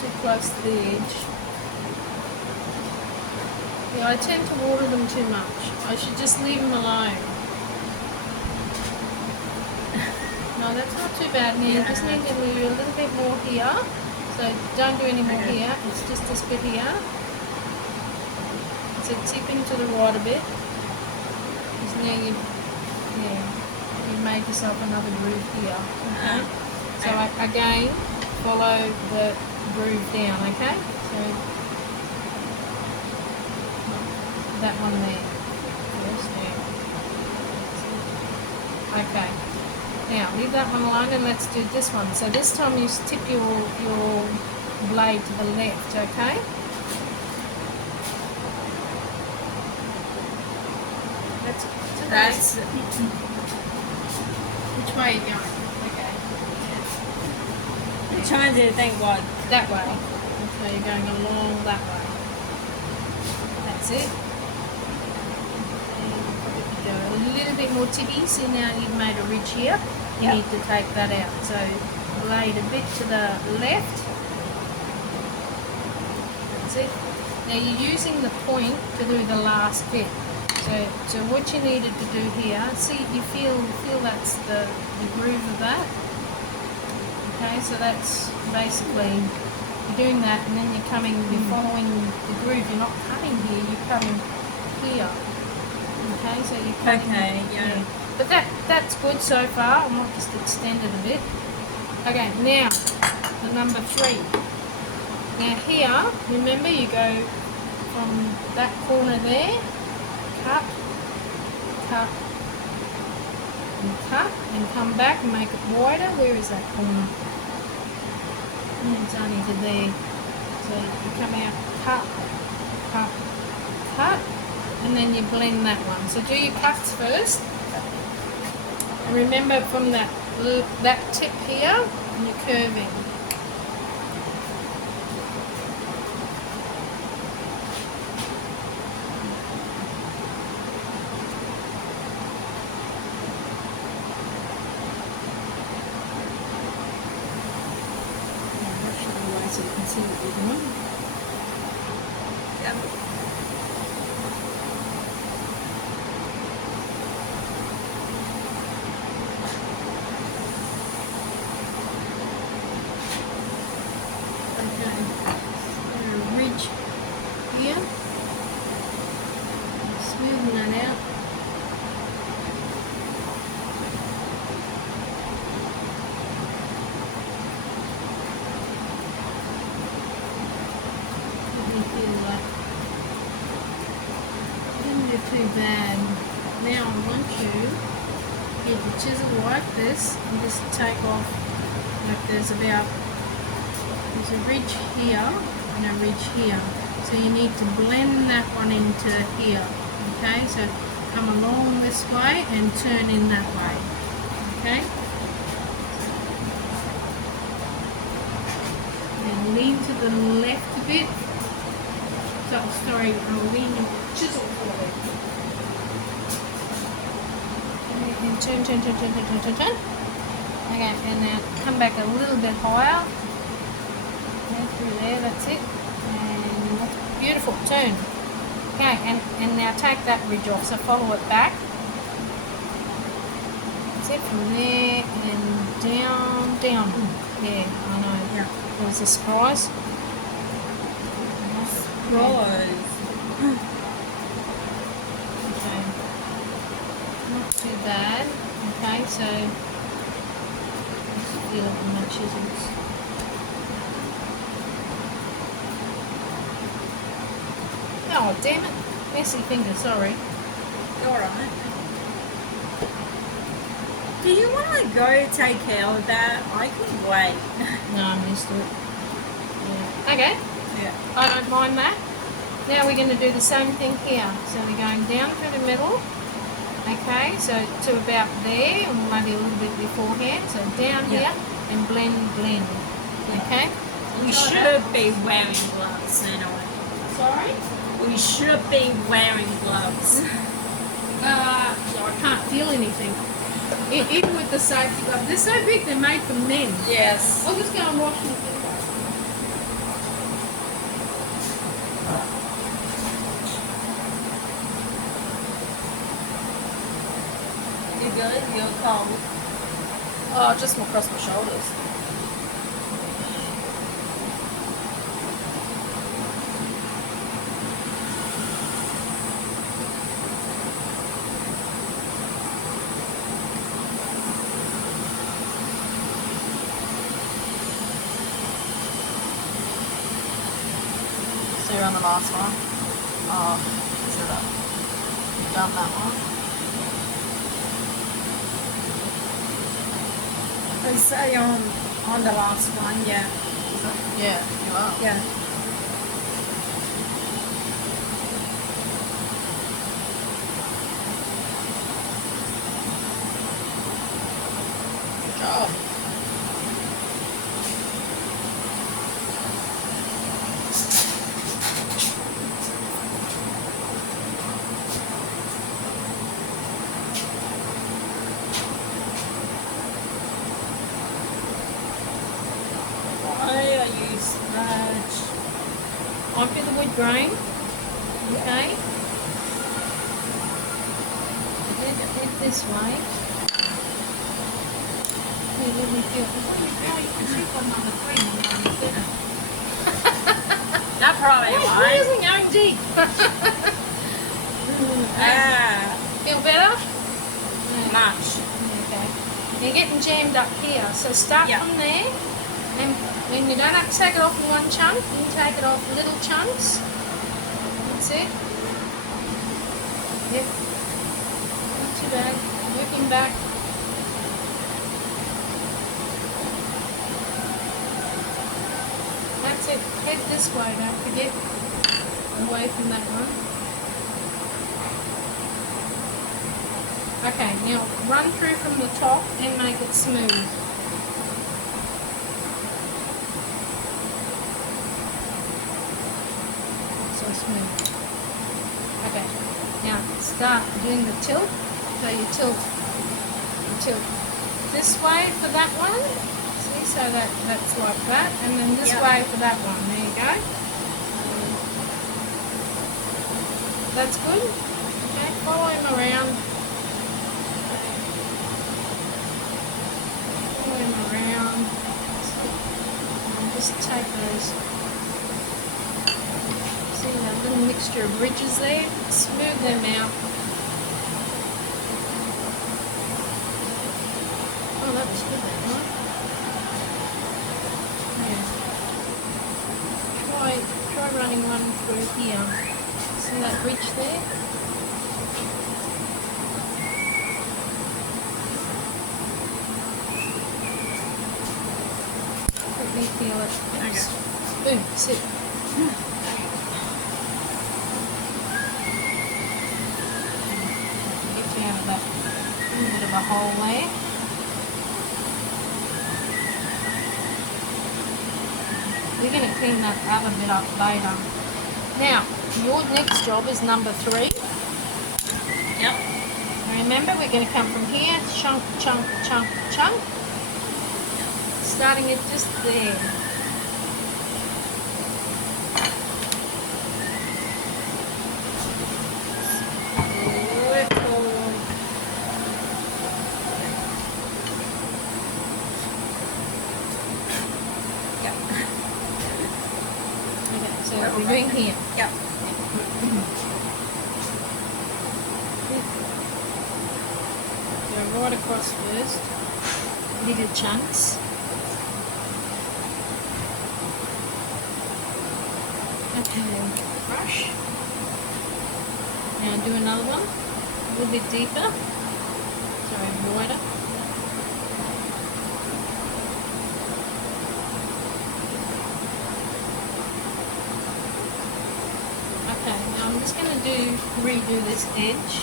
Too close to the edge. Yeah, I tend to water them too much. I should just leave them alone. No, that's not too bad. Now you just need to do a little bit more here. So don't do any more here. It's just this bit here. So tip into the right a bit. Because now you've made yourself another groove here. Okay. So again, follow the groove down. Okay. So that one there. First, yeah. Okay. Now leave that one alone and let's do this one. So this time you tip your blade to the left. Okay. That's Which way are you going? Okay. I'm trying to think what. That way. So you're going along that way. That's it. And probably could go a little bit more tippy. See now you've made a ridge here. You Yep. need to take that out. So blade a bit to the left. That's it. Now you're using the point to do the last bit. So what you needed to do here, see you feel that's the groove of that. Okay, so that's basically you're doing that and then you're following the groove. You're not cutting here, you're cutting here. Okay, so you're cutting. Okay, yeah. But that's good so far. I might just extend it a bit. Okay, now the number 3. Now here, remember you go from that corner there, cut, cut, and cut, and come back and make it wider. Where is that corner? It's only to there. So you come out, cut, cut, cut, and then you blend that one. So do your cuts first. And remember from that tip here, and you're curving. So you can see what you're doing. Yep. Okay. Got a ridge here. Smoothing that out. Didn't do too bad. Now I want you to get the chisel like this and just take off, like there's a ridge here and a ridge here. So you need to blend that one into here. Okay, so come along this way and turn in that way. Okay? And lean to the left a bit. So, sorry, I'll lean and chisel forward. And turn, turn, turn, turn, turn, turn, turn, turn. Okay, and now come back a little bit higher. Okay, through there, that's it. And beautiful, turn. Okay, and now take that ridge off, so follow it back. That's it, from there, and down, down. Yeah, I know, yeah. It was a surprise. Right. Okay. Not too bad. Okay, so just feel it with my chisels. Oh damn it! Messy finger, sorry. Alright. Do you want to go take care of that? I can wait. No, I missed it. Yeah. Okay. Yeah. I don't mind that. Now we're going to do the same thing here. So we're going down through the middle. Okay, so to about there, or maybe a little bit beforehand. So down here and blend, blend. Okay? We should be wearing gloves anyway. Sorry? We should be wearing gloves. So I can't feel anything. Even with the safety gloves. They're so big, they're made for men. Yes. I'll just go and wash them. You good? You're cold. Oh, just across my shoulders. So you're on the last one. Oh, so that you've done that one. I say on the last one, yeah. Yeah, you are. Yeah. Good job. I use that. Onto the wood grain. Okay. It this way. Here, let me feel. Oh, you can see from number 3 and number 7. That probably Why won't. isn't going deep? Ah, Feel better? much. Okay. You're getting jammed up here, so start Yeah. from there, and when you don't have to take it off in one chunk, you can take it off little chunks. That's it. Yep. Not too bad. Working back. That's it. Head this way, don't forget. Away from that one. Okay, now run through from the top and make it smooth. So smooth. Okay, now start doing the tilt. So you tilt this way for that one. See, so that's like that, and then this way for that one. There you go. That's good. Okay, follow him around. Follow him around. And just take those. See that little mixture of ridges there? Smooth them out. Oh, that was good, that one. Yeah. Try running one through here. See that ridge there? Let me feel it. Okay. Boom, sit. Get you out of that little bit of a hole there. We're going to clean that other bit up later. Now, your next job is number 3. Yep. Now remember, we're going to come from here, chunk, chunk, chunk, chunk, starting it just there. So we're doing here. Yep. Go right across first, little chunks. Okay, brush. Now do another one, a little bit deeper. Sorry, wider. I'm just going to redo this edge.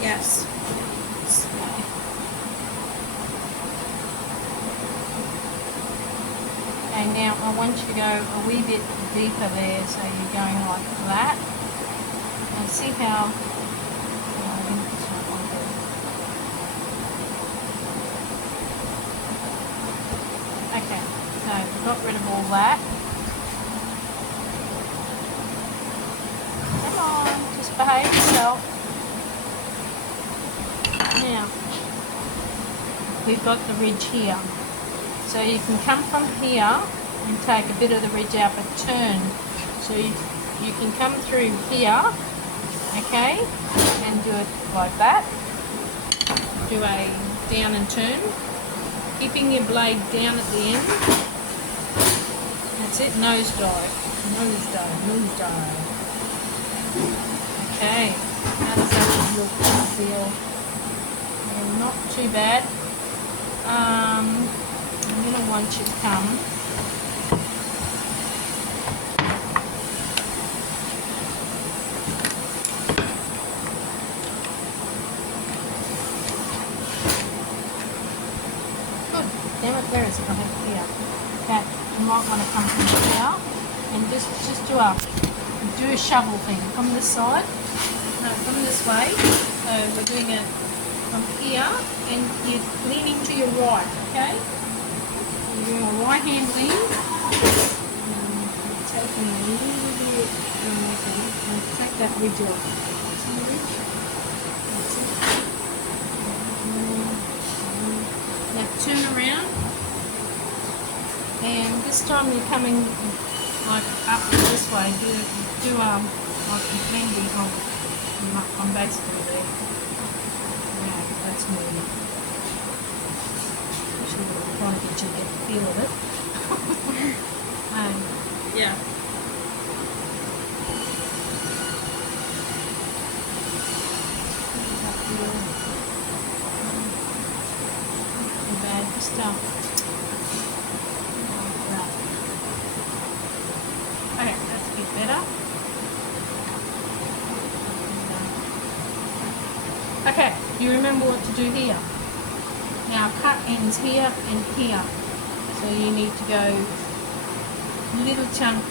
Yes. Okay, now I want you to go a wee bit deeper there, so you're going like that. And see how... Okay, so we got rid of all that. Just behave yourself. Now, we've got the ridge here. So you can come from here and take a bit of the ridge out, but turn. So you can come through here, okay, and do it like that. Do a down and turn, keeping your blade down at the end. That's it, nose dive, nose dive, nose dive. Okay, how does that look and feel? Yeah, not too bad. I'm going to want you to come. Good. Damn it, where is it? I have it here. Okay, you might want to come from here and just do a shovel thing from this side. No, from this way. So we're doing it from here, and you're leaning to your right, okay? You're doing a right hand lean. You're taking a little bit, and take that ridge off. See the ridge? That's it. Now turn around, and this time you're coming like up this way. Do like you can be on basically there. Yeah, that's moving. Actually, we're trying to get you to get the feel of it. Yeah. just okay, that's a bit better. Okay, you remember what to do here. Now cut ends here and here. So you need to go little chunk,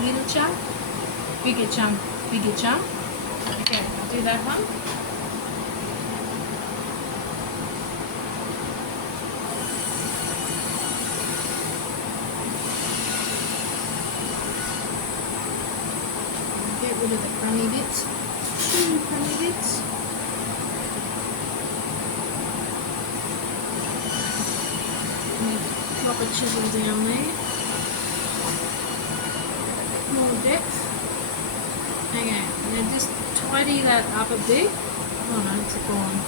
bigger chunk, bigger chunk. Okay, I'll do that one. Get rid of the crummy bits. Crummy bits. Drop a chisel down there. More depth. Okay, now just tidy that up a bit. Oh no, it's gone.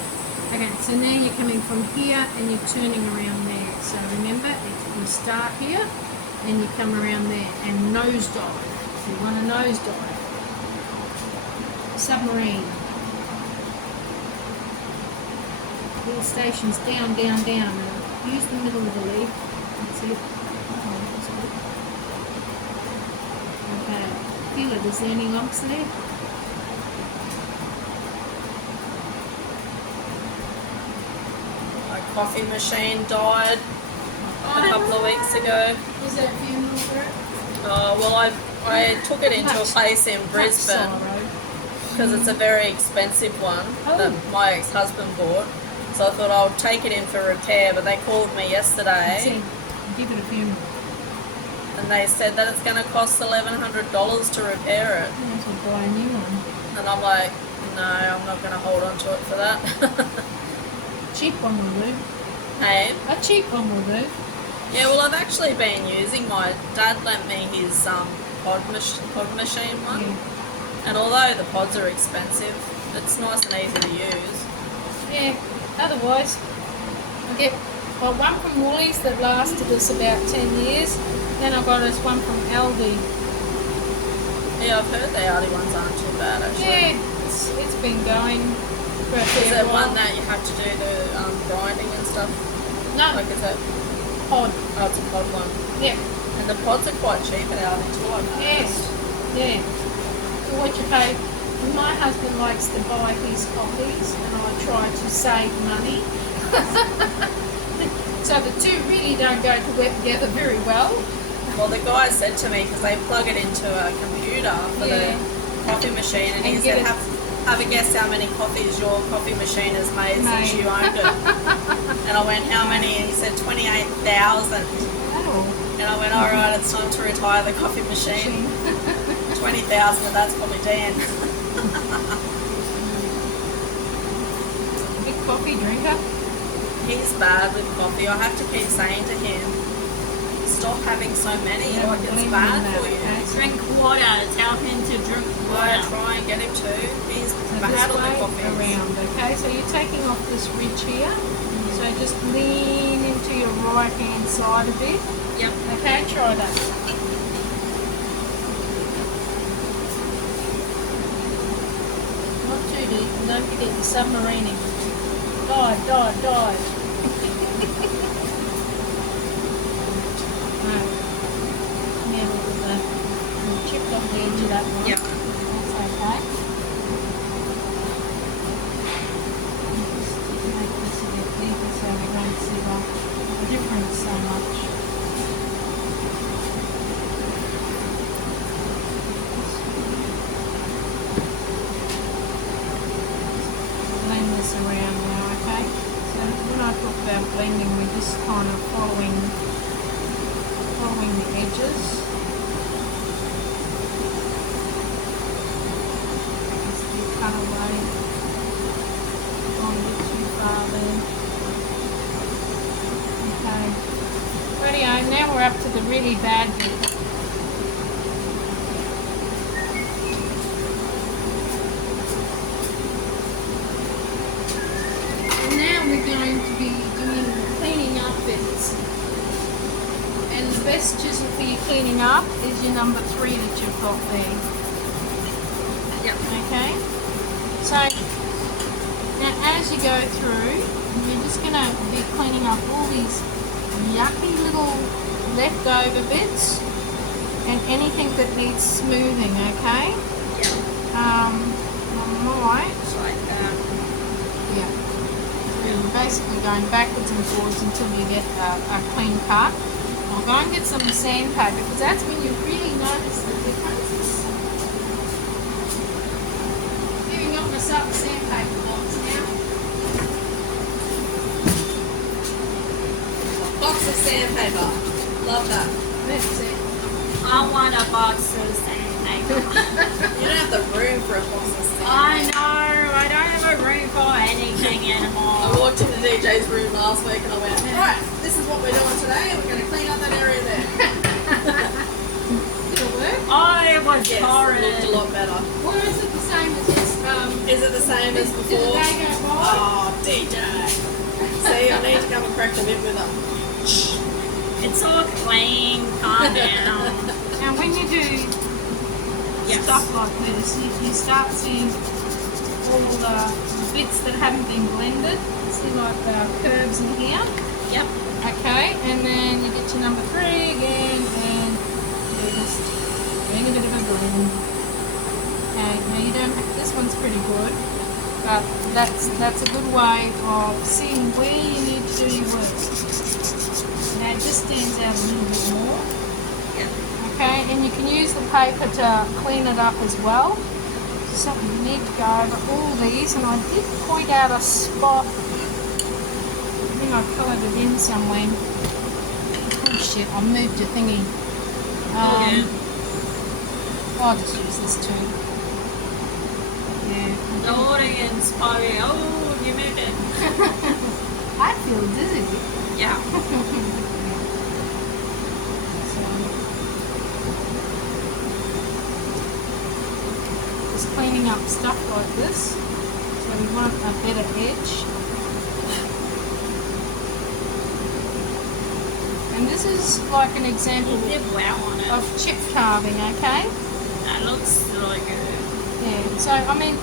Okay, so now you're coming from here and you're turning around there. So remember, you start here and you come around there and nose dive. You want a nose dive. Submarine. Little stations down, down, down. Use the middle of the leaf. That's it. Okay. Feel it. Is there any lumps there? My coffee machine died a couple of weeks ago. Was that funeral for it? Well, I took it into a place in Brisbane because it's a very expensive one that my ex-husband bought. So I thought I'll take it in for repair, but they called me yesterday Give it a funeral. and they said that it's going to cost $1,100 to repair it. You have to buy a new one. And I'm like, no, I'm not going to hold on to it for that. Cheap one will do. Hey? A cheap one will do. Yeah, well, I've actually been using my dad lent me his pod machine one. Yeah. And although the pods are expensive, it's nice and easy to use. Yeah. Otherwise, I get one from Woolies that lasted us about 10 years. Then I got us one from Aldi. Yeah, I've heard the Aldi ones aren't too bad actually. Yeah, it's been going for a Is fair it while. one that you have to do the grinding and stuff? No, Like, is it? pod. Oh, it's a pod one. Yeah. And the pods are quite cheap at Aldi too, I've Yes. noticed. Yeah. So what you pay? My husband likes to buy his coffees, and I try to save money. So the two really don't go together very well. Well, the guy said to me, because they plug it into a computer for the coffee machine, and he said, have a guess how many coffees your coffee machine has made since you owned it. And I went, how many? And he said 28,000. Oh. And I went, all right, it's time to retire the coffee machine. 20,000 of that's probably Dan. Big coffee drinker. He's bad with coffee. I have to keep saying to him, stop having so many. Yeah, Like, it's believe bad in that, for you. okay? Drink water. Tell him to drink I water. try and get him to. He's So bad this on the way coffee. around, okay? So you're taking off this ridge here. So just lean into your right hand side a bit. Yep. Okay, try that. Not too deep, and don't forget your submarining. Dive, dive, dive. No. Yeah, look at that. You chipped off the edge of that one. Yep. That's okay. Just make this a bit deeper so we don't see the difference so much. Blend this around now, okay? So when I talk about blending, we're just kind of following the edges. Just be cut away. Don't get too far there. Okay. Rightio, now we're up to the really bad bit. Now we're going to be doing cleaning up bits. And the best chisel for your cleaning up is your number 3 that you've got there. Yep. Okay? So, now as you go through, We're just going to be cleaning up all these yucky little leftover bits and anything that needs smoothing, okay? Yeah. I might. Just like that. Yeah. We're basically going backwards and forwards until you get a clean cut. I'll go and get some sandpaper because that's when you really notice the differences. Giving up myself a sandpaper box now. Box of sandpaper. Love that. That's it. I want a box of sandpaper. You don't have the room for a box of sandpaper. I know, I don't have a room for anything I anymore. walked into DJ's room last week and I went, right, this is what we're doing today. We're going to clean up that area there. Did it work? Oh, it was Yes, horrid. it looked a lot better. Or is it the same as this? Is it the same as Did the before? day go by? Oh, DJ. See, I need to come and crack them in with them. It's all clean, calm down. Now when you do stuff like this, you start seeing all the bits that haven't been blended. See like the curves in here? Yep. Okay, and then you get your number 3 again and you're just doing a bit of a blend. Okay, now you don't have, this one's pretty good, but that's a good way of seeing where you need to do your work. Now it just stands out a little bit more. Yep. Okay, and you can use the paper to clean it up as well. So you need to go over all these, and I did point out a spot. I think I coloured it in somewhere. Oh shit, I moved a thingy. I'll just use this too. Yeah. The audience probably, oh, you moved it. I feel dizzy. Yeah. Just cleaning up stuff like this. So we want a better edge. And this is like an example You did well on it. of chip carving, okay? That looks really good. Yeah, so I mean,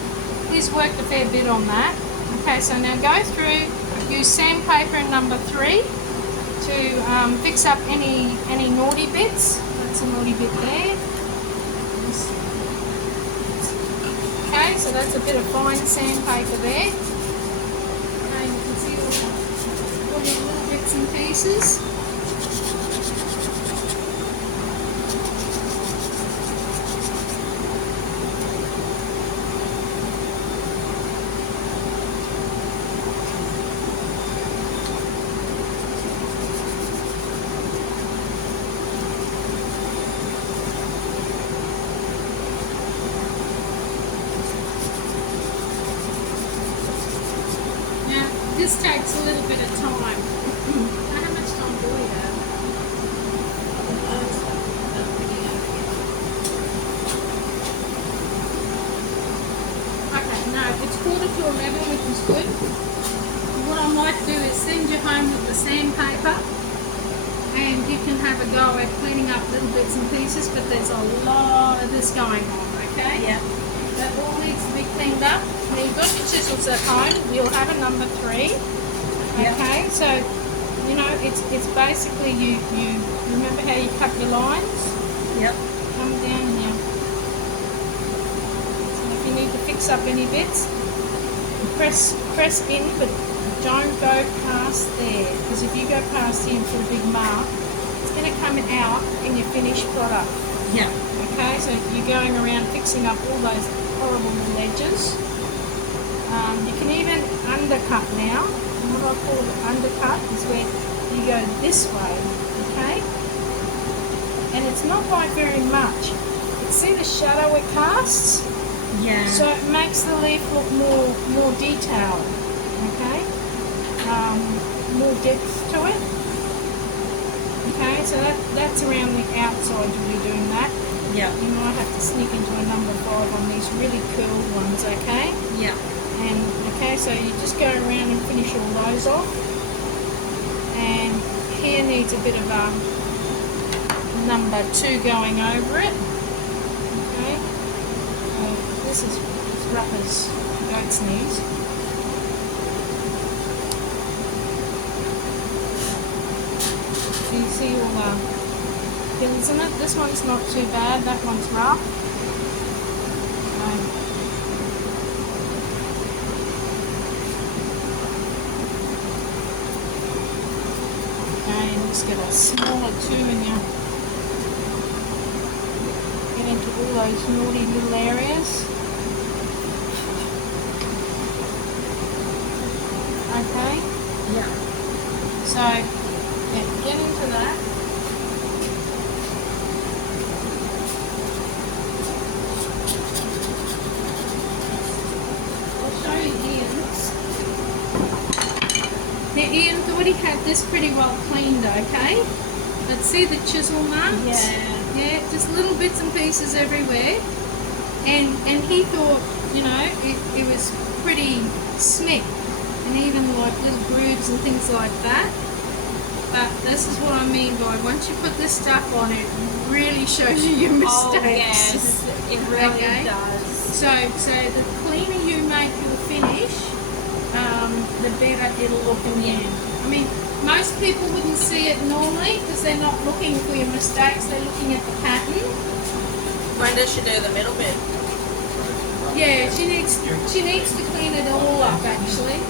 he's worked a fair bit on that. Okay, so now go through, use sandpaper in number 3 to fix up any naughty bits. That's a naughty bit there. Okay, so that's a bit of fine sandpaper there. And you can see all your little bits and pieces. This takes a little bit of time. How much time do we have? Okay, no, it's 10:45, which is good. What I might do is send you home with the sandpaper and you can have a go at cleaning up little bits and pieces, but there's a lot of this going on, okay? Yeah. That all needs to be cleaned up. Now you've got your chisels at home. You'll have a number 3. Okay, so you know it's basically you remember how you cut your lines? Yep. Come down here. So if you need to fix up any bits, press in, but don't go past there, because if you go past here and put a big mark, it's going to come out in your finished product. Yeah. Okay, so you're going around fixing up all those horrible little edges. You can even undercut now. And what I call an undercut is where you go this way, okay? And it's not by very much. You see the shadow it casts? Yeah. So it makes the leaf look more detailed, okay? More depth to it. Okay, so that's around the outside you'll be doing that. Yeah. You might have to sneak into a number 5 on these really curled ones, okay? Yeah. And okay, so you just go around and finish all those off. And here needs a bit of a number 2 going over it. Okay. So this is rough as goat's knees. all the pins in it. This one's not too bad, that one's rough. Okay, and just get a smaller too and you get into all those naughty little areas. Okay? Yeah. So, yeah, get into that. I'll show you Ian's. Now Ian thought he had this pretty well cleaned, okay? But see the chisel marks? Yeah. Yeah, just little bits and pieces everywhere. And he thought, you know, it was pretty smick. And even like little grooves and things like that. But this is what I mean by once you put this stuff on, it really shows you your mistakes. Oh, yes, it really Okay. does. So the cleaner you make your finish, the better it'll look in the end. I mean, most people wouldn't see it normally because they're not looking for your mistakes, they're looking at the pattern. When does she do the middle bit? Yeah, she needs to clean it all up actually.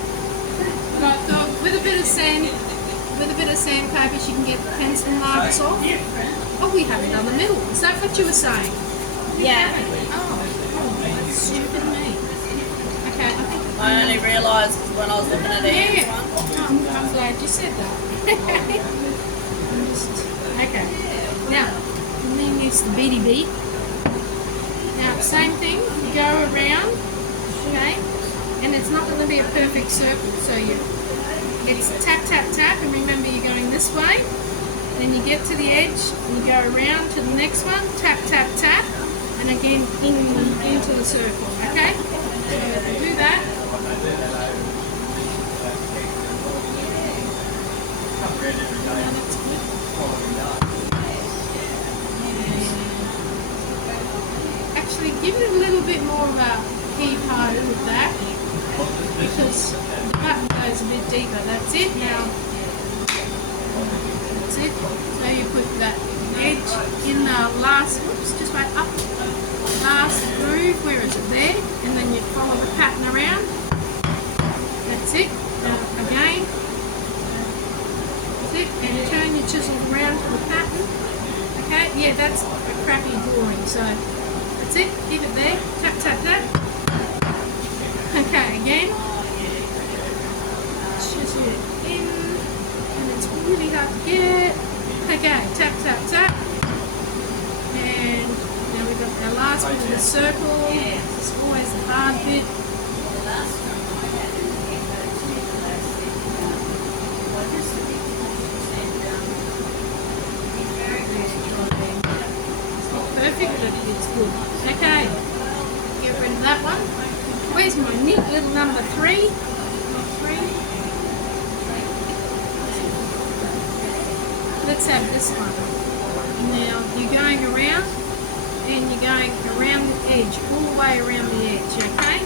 But I thought with a bit of sandpaper she can get the pencil marks off. Oh, we haven't done the middle. Is that what you were saying? Yeah. Oh, that's stupid me. Okay, I think I only realised when I was looking at Ian's yeah. one. I'm glad you said that. Okay. Now, and then it's the beady beat. Now, same thing. You go around, okay, and it's not going to be a perfect circle. So it's tap, tap, tap, and remember you're going this way. Then you get to the edge, and you go around to the next one, tap, tap, tap, and again into the circle. Okay. So do that. Actually, give it a little bit more of a heave-ho with that because the button goes a bit deeper. That's it now. That's it. So you put that edge in the last, whoops, just wait up, last groove, where is it there? And then you follow the pattern around. That's it. Now again. That's it. And turn your chisel around to the pattern. Okay, yeah, that's a crappy drawing. So that's it. Keep it there. Tap, tap, tap. Okay, again. Chisel it in. And it's really hard to get. Okay, tap, tap, tap. And now we've got our last bit of the circle. It's always the hard bit. Perfect, but it's good. Okay, get rid of that one. Where's my neat little number 3? Let's have this one. Now you're going around and you're going around the edge, all the way around the edge, okay?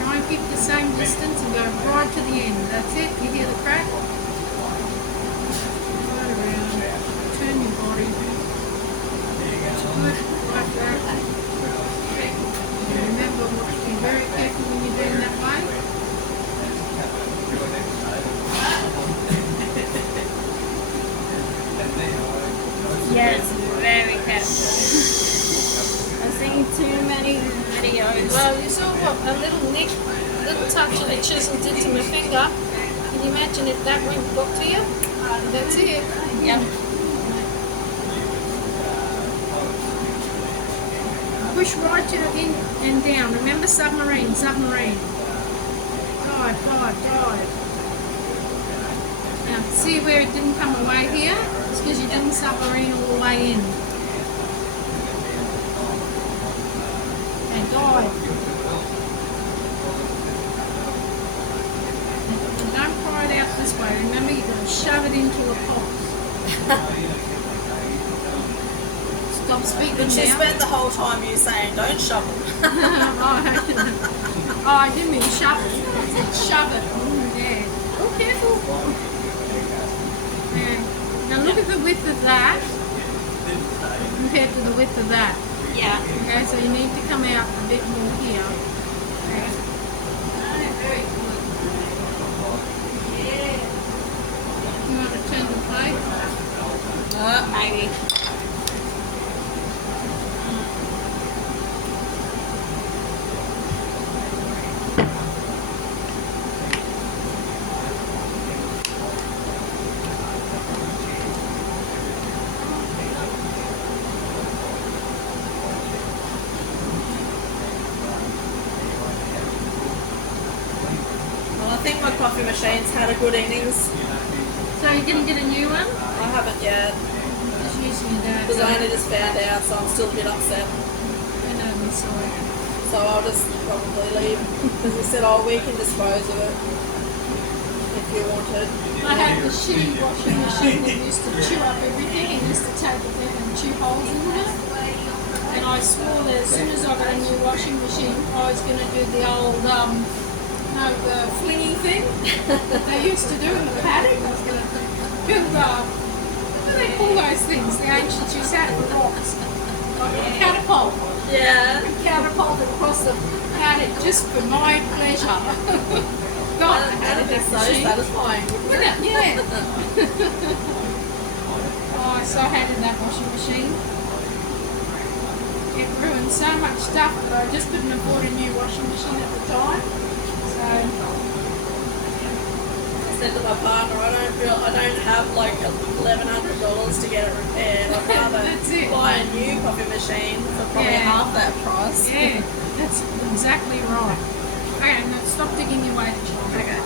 Try and keep the same distance and go right to the end. That's it. You hear the crack? Right around. Turn your body. Good, like that. And remember, be very careful when you're doing that way. Yes, very careful. I've seen too many videos. Well, you saw what a little nick, little touch of the chisel did to my finger. Can you imagine if that went got to you? That's it. Yep. Push right to the in and down. Remember submarine, submarine. Dive, dive, dive. Now, see where it didn't come away here? It's because you didn't submarine all the way in. And dive. And don't pry it out this way. Remember, you've got to shove it into a pot. Stop speaking But she now. spent the whole time you saying, don't shovel. Oh, I didn't mean shovel. and shove it in there. Oh, careful. Yeah. Now look at the width of that compared to the width of that. Yeah. Okay, so you need to come out a bit more here. Okay. Very good. Yeah. You want to turn the plate? Maybe. Well, I think my coffee machine's had a good innings. So you're going to get a new one? I haven't yet, Just using your dad's. because I only just found out, so I'm still a bit upset. I know, I'm sorry. So I'll just probably leave, because he said, oh, we can dispose of it if you wanted. I had the shitty washing machine that used to chew up everything and used to take it in and chew holes into it. And I swore that as soon as I got a new washing machine, I was going to do the old, the flingy thing that they used to do in the paddock. I was going to build what do they call those things? The ancients used to have the rocks. Like a catapult. Yeah. Catapulted across the paddock just for my pleasure. God, I That'd hated be that so machine. satisfying, wouldn't it? Yeah. Oh, I so hated that washing machine. It ruined so much stuff, but I just couldn't afford a new washing machine at the time. So, I said to my partner, I don't have like $1,100 to get it repaired. I'd rather That's it. buy a new coffee machine for probably Yeah. half that price. yeah, that's exactly right. Okay, now stop digging your way to chocolate. Okay.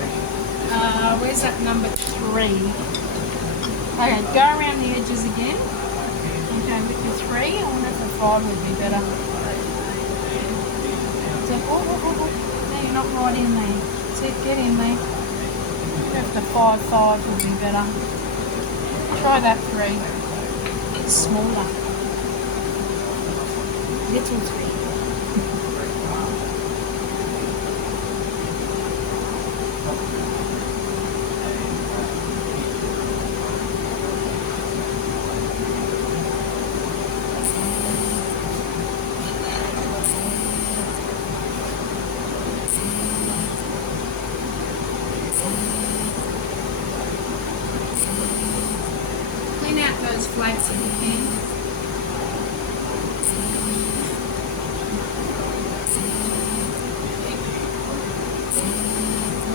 Where's that number 3? Okay, go around the edges again. Okay, with your 3, I wonder if the 5 would be better. So, no, you're not right in there. See, get in there. If the 5 would be better. Try that 3. It's smaller. Little 3. Clean out those flakes if you can.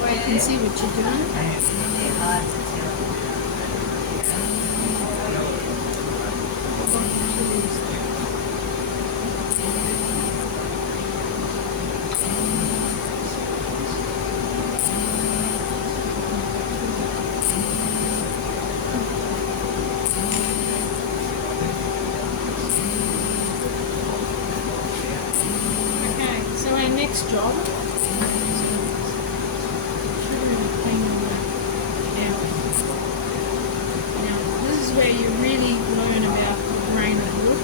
Well, you can see what you're doing. Okay, so our next job now, this is where you really learn about the grain of wood.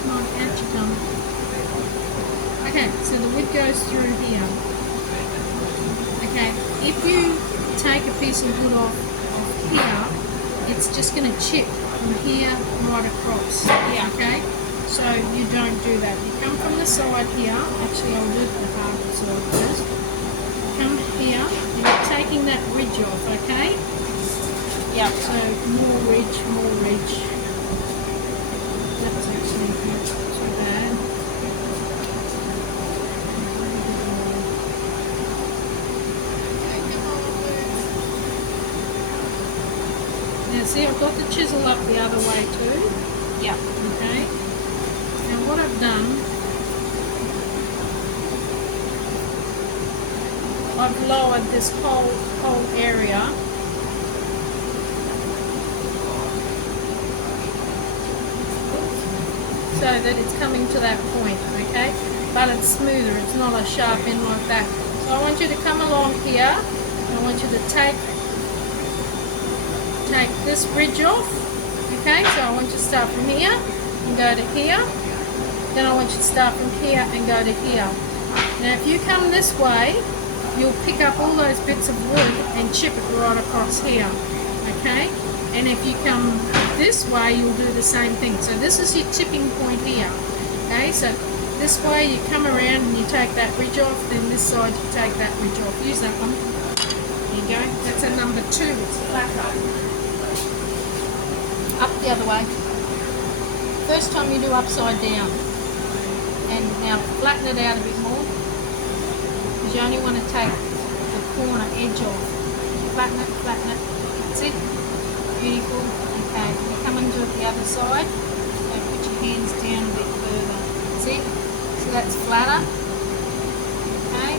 Come on, out you come. Okay, so the wood goes through here. Okay, if you take a piece of wood off here, it's just going to chip from here right across. Yeah. Okay, so you don't do that. You come from the side here. Actually, I'll do the harder side first. Come here, and you're taking that ridge off. Okay. Yeah. So more ridge, more ridge. That's actually not too bad. Now see, I've got the chisel up the other way too. Yeah. Okay. Now what I've done, I've lowered this whole area. So that it's coming to that point, okay? But it's smoother, it's not a sharp end like that. So I want you to come along here. I want you to take this ridge off, okay? So I want you to start from here, and go to here. Then I want you to start from here and go to here. Now if you come this way, you'll pick up all those bits of wood and chip it right across here, okay? And if you come this way, you'll do the same thing. So this is your tipping point here, okay? So this way you come around and you take that ridge off, then this side you take that ridge off. Use that one. There you go. That's a number 2. It's flatter. Up the other way. First time you do upside down. And now flatten it out a bit more. Because you only want to take the corner edge off. Flatten it, flatten it. That's it. Beautiful. Okay, you come and do it the other side. So put your hands down a bit further. That's it. So that's flatter. Okay.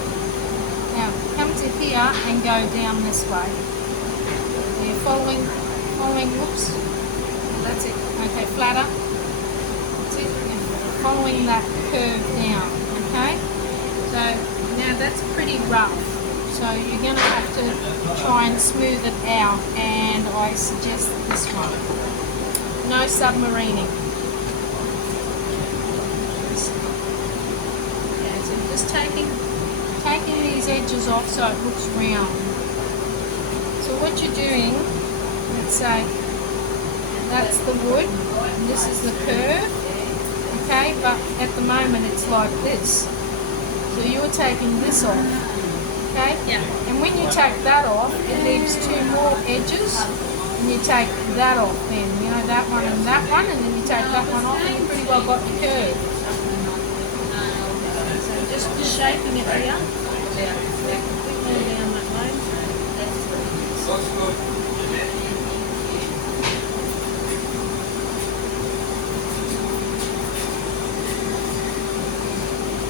Now come to here and go down this way. So you're following, whoops. That's it. Okay, flatter. That's it. And following that curve down. Okay. So now that's pretty rough. So you're going to have to try and smooth it out, and I suggest this one. No submarining. Okay, so just taking these edges off so it looks round. So what you're doing, let's say, that's the wood, and this is the curve, okay, but at the moment it's like this. So you're taking this off. Okay? Yeah. And when you take that off, it leaves 2 more edges, and you take that off then, you know, that one, and then you take that one off, and you pretty well got your curve. So just shaping it here. Yeah. Down that way.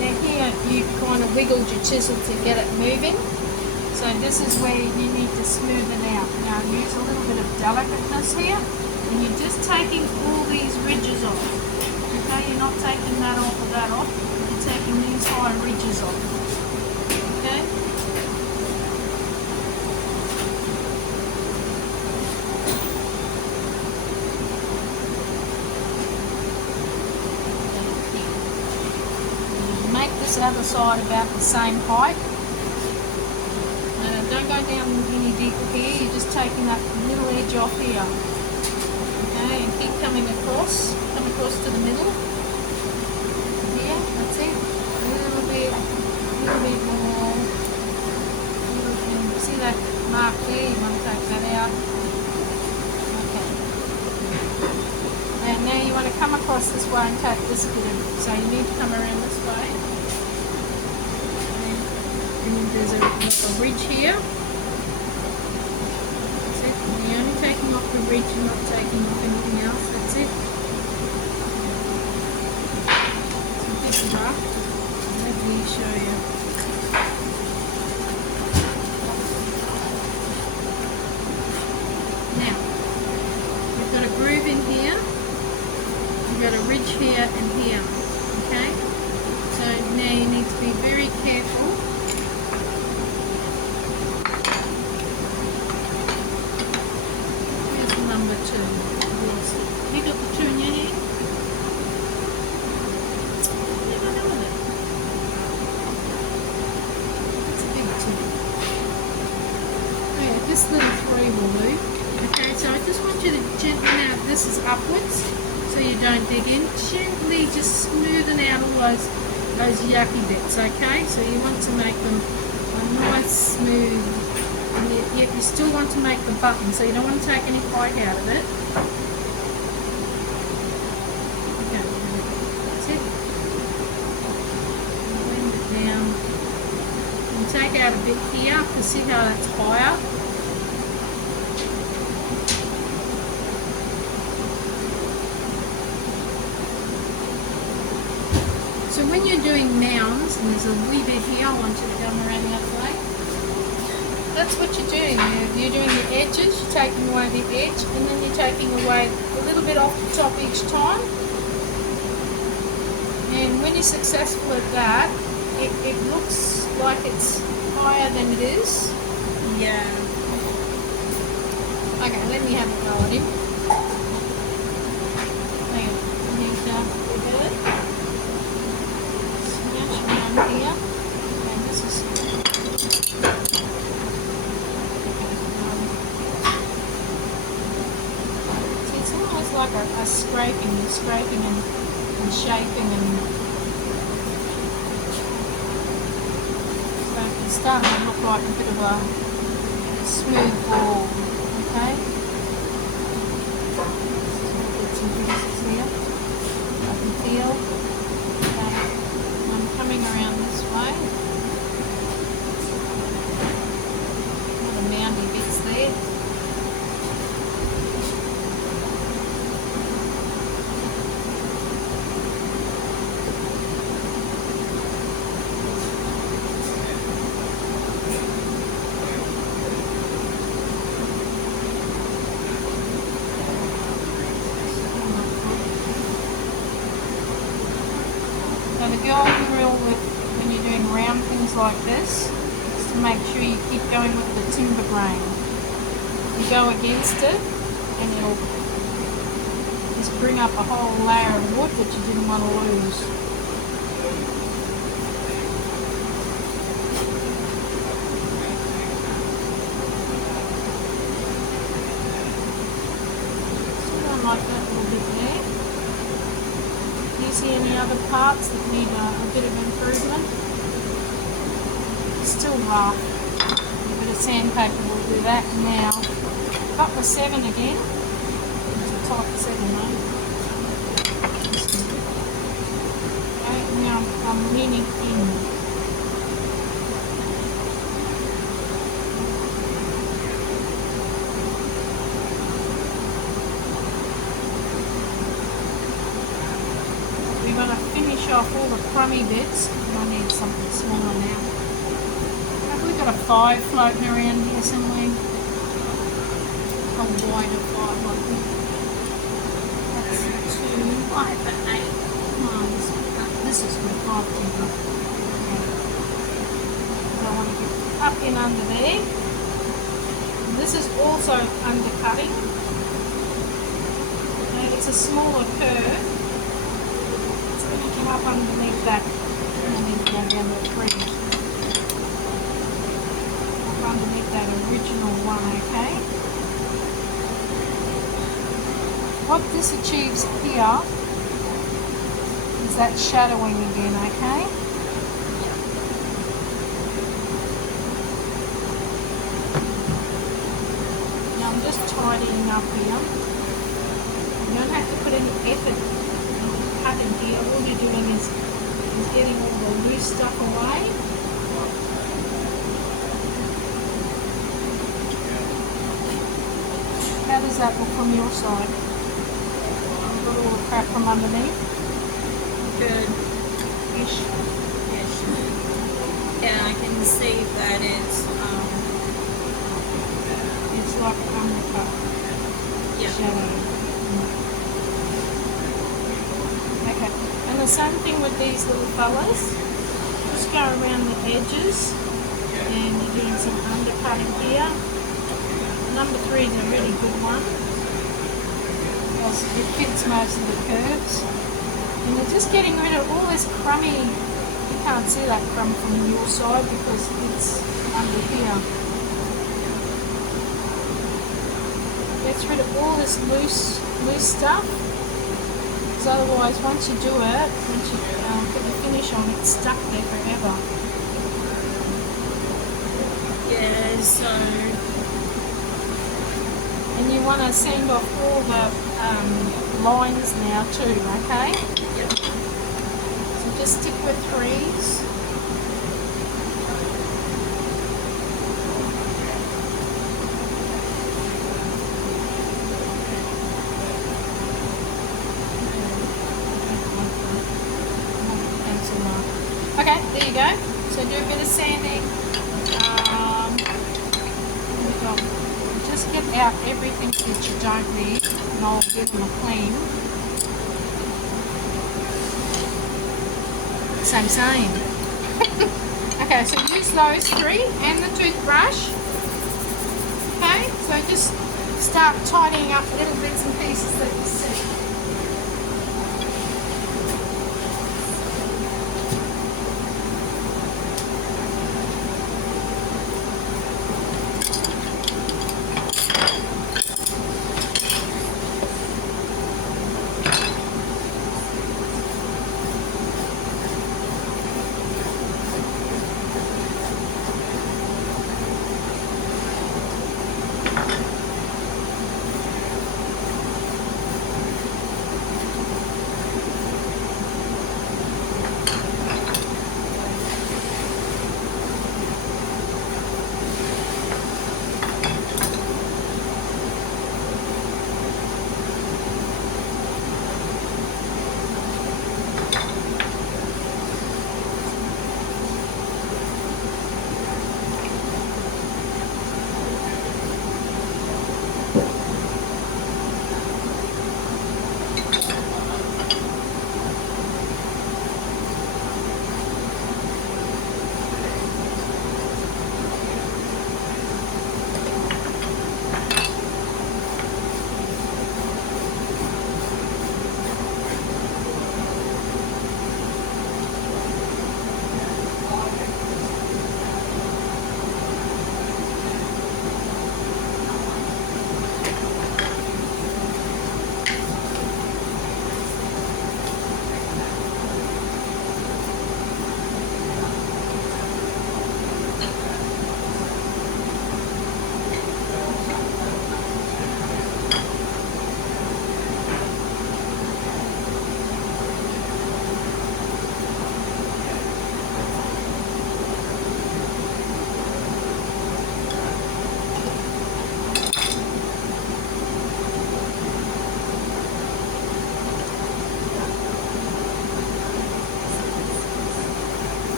Now here you kind of wiggled your chisel to get it moving. So this is where you need to smooth it out. Now use a little bit of delicateness here, and you're just taking all these ridges off. Okay, you're not taking that off or that off, you're taking these high ridges off. Okay? Make this other side about the same height. Don't go down any deeper here, you're just taking that little edge off here. Okay, and keep coming across. Come across to the middle. Here, that's it. A little bit more. See that mark there? You want to take that out. Okay. And now you want to come across this way and take this bit of it. So you need to come around this way. And there's a ridge here. That's it. And you're only taking off the ridge and not taking off anything else. That's it. So this is rough. Let me show you. Now, we've got a groove in here. We've got a ridge here and here. Okay? So now you need to be very careful. Number 2. You got the 2 in your hand? Never know it. It's a big 2. Okay, this little 3 will do. Okay, so I just want you to gently, now this is upwards, so you don't dig in. Gently just smoothing out all those yucky bits, okay? So you want to make them a nice smooth. And yet you still want to make the button, so you don't want to take any height out of it. Okay, that's it. Blend it down. And take out a bit here to see how that's higher. So when you're doing mounds, and there's a wee bit here, I want you to come around the other way. That's what you're doing. You're doing the edges, you're taking away the edge, and then you're taking away a little bit off the top each time. And when you're successful at that, it looks like it's higher than it is. Yeah. Okay, let me have a go at him. Hang on. and scraping and shaping, and so it's starting to look like a bit of a smooth ball. Okay. Get some pieces here. I can feel. Okay. I'm coming around this way. All the moundy bits there. So the golden rule with when you're doing round things like this is to make sure you keep going with the timber grain. You go against it and it'll just bring up a whole layer of wood that you didn't want to lose. Something like that little bit there. Do you see any other parts that need a bit of improvement? Still rough. A bit of sandpaper will do that. Now, cut the 7 again. It's a type 7, mate. Okay, now I'm leaning in. We're going to finish off all the crummy bits. I need something smaller now. Have we got a 5 floating around here somewhere? A wider 5, I think. That's 2. I have an 8. Oh, this is good. 5 timber. I want to get up in under there. And this is also undercutting. Okay, it's a smaller curve. Up underneath that, and then go down the 3. Up underneath that original one, okay? What this achieves here is that shadowing again, okay? Now I'm just tidying up here. You don't have to put any effort in here. All you're doing is getting all the loose stuff away. How does that look from your side? You've got all the crap from underneath? Good. Ish. Ish. Yeah, I can see that It's like undercut. yeah. Shallow. Okay, and the same thing with these little fellas. Just go around the edges and you're doing some undercutting here. Number 3 is a really good one because it fits most of the curves. And you're just getting rid of all this crummy. You can't see that crumb from your side because it's under here. Gets rid of all this loose stuff. Otherwise, once you do it, once you put the finish on, it's stuck there forever. Yeah, so... And you want to sand off all the lines now too, okay? Yep. So just stick with 3s. Okay, there you go. So do a bit of sanding. Just get out everything that you don't need, and I'll give them a clean. Same. Okay, so use those 3 and the toothbrush. Okay, so just start tidying up little bits and pieces that you see.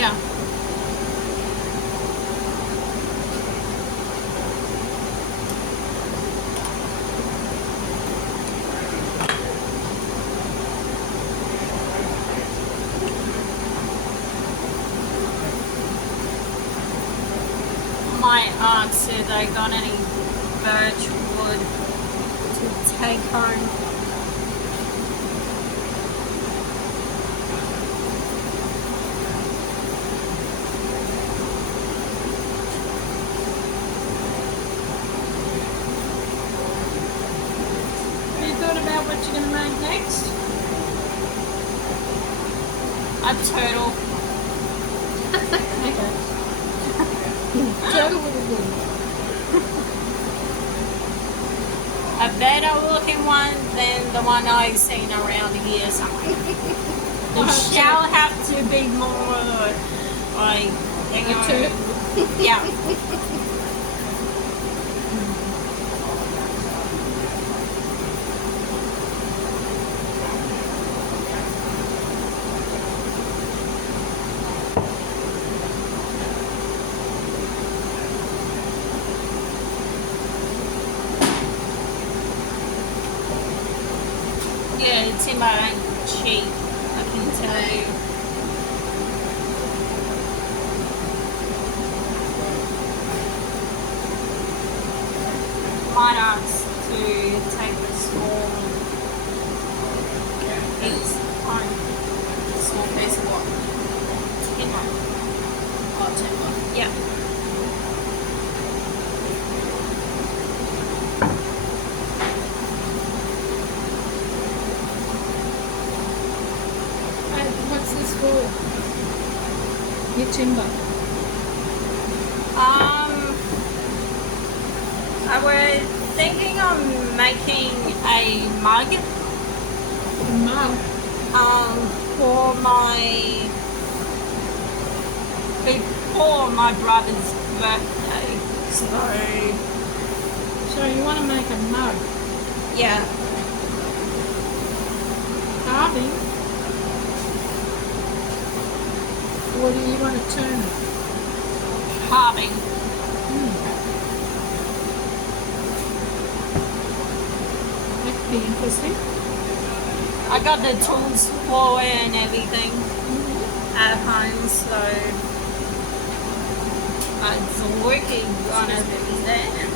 Yeah. My aunt said they got any birch wood to take home. Have you thought about what you're going to make next? A turtle. Okay. Turtle with a wood. A better looking one than the one I've seen around here somewhere. It shall have to be more like, you know, yeah. Yeah, the timber ain't cheap, I can tell you. Might ask to take a small piece home. Small piece of what? Timber. Oh, timber. Yeah. What's this for? Your timber. I was thinking of making a mug Mug. for before my brother's birthday. So you want to make a mug. Yeah. Carving. What do you want to turn it? Carving. That could be interesting. I got the tools for it and everything at home, so it's working on it there.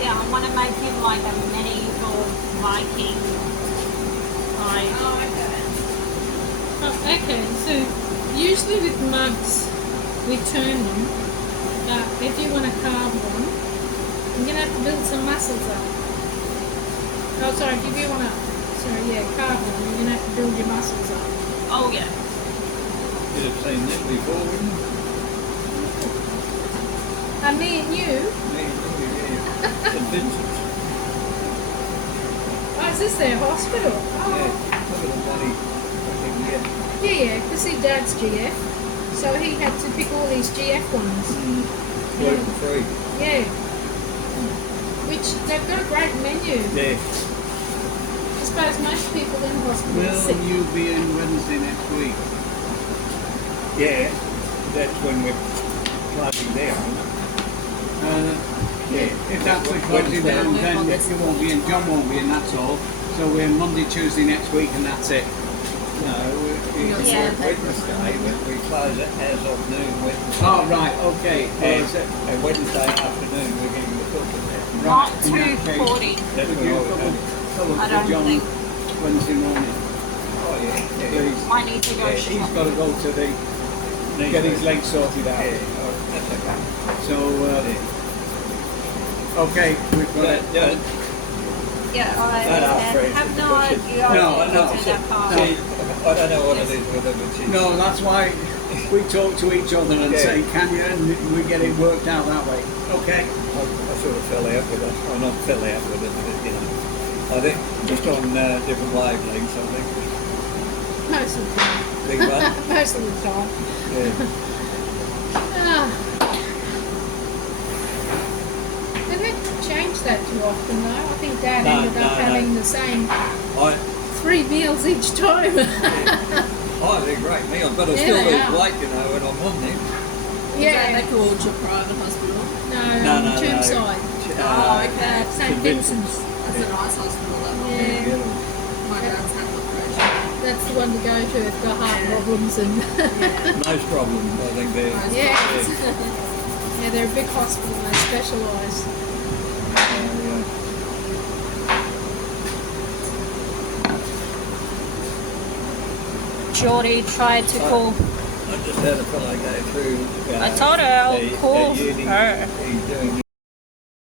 Yeah, I want to make him like a medieval Viking. Like, Oh, okay. Oh, okay, so usually with mugs, we turn them, but if you want to carve one, you're going to have to build some muscles up. Oh, sorry, if you want to, carve one, you're going to have to build your muscles up. oh yeah. You'd have seen this before, wouldn't you? And me and you, Yeah. The Vincent. oh, is this their hospital? Yeah. Oh, Look at the bloody fucking get. yeah, because see Dad's GF, so he had to pick all these GF ones. Gluten free. Yeah. Which, they've got a great menu. Yeah. I suppose most people in hospital are sick. Will you be in Wednesday next week? Yeah. That's when we're closing down. Yeah. If that's the Wednesday. closing down, then you won't be in, John won't be in, that's all. So we're Monday, Tuesday next week and that's it. No, we Yeah. Wednesday, but we close it as of noon Wednesday. Oh, right, okay. And Wednesday afternoon we're getting the cooking there. Not in that case, 2:40. That's Would when you I was cover I for don't John think. Wednesday morning? Oh yeah. Yeah. Please. I need to go Yeah, He's shopping. got to go to the, get his legs sorted out. Yeah, oh, that's okay. So, Okay, we've got it. Yeah, Yeah, I That after have it, no push it. idea. No, I no, didn't do that part. see, I don't know what it is with her, but she's... No, that's why we talk to each other and Yeah. say, can you? And we get it worked out that way. Okay. I sort of fell out with her. Well, not fell out with her, but you know. I think just on different wavelengths, I think. Most of the time. Big one. Most of the time. Yeah. Ah. They don't change that too often though. I think Dad No, ended up no, no. having the same I 3 meals each time. they're great meals, but I Yeah, still they lose are. weight, you know, when I'm on them. Yeah. They called your private hospital. No, Tombside. Oh, okay. St. St. Vincent's. That's a nice hospital. That one. Yeah. My dad's had an operation. That's the one to go to if you've got heart problems and Most problems, I think they're... yeah. Yeah, they're a big hospital and they specialise. Geordie tried to call. I just had a fellow go through... I told her I'll the call uni. her. He's doing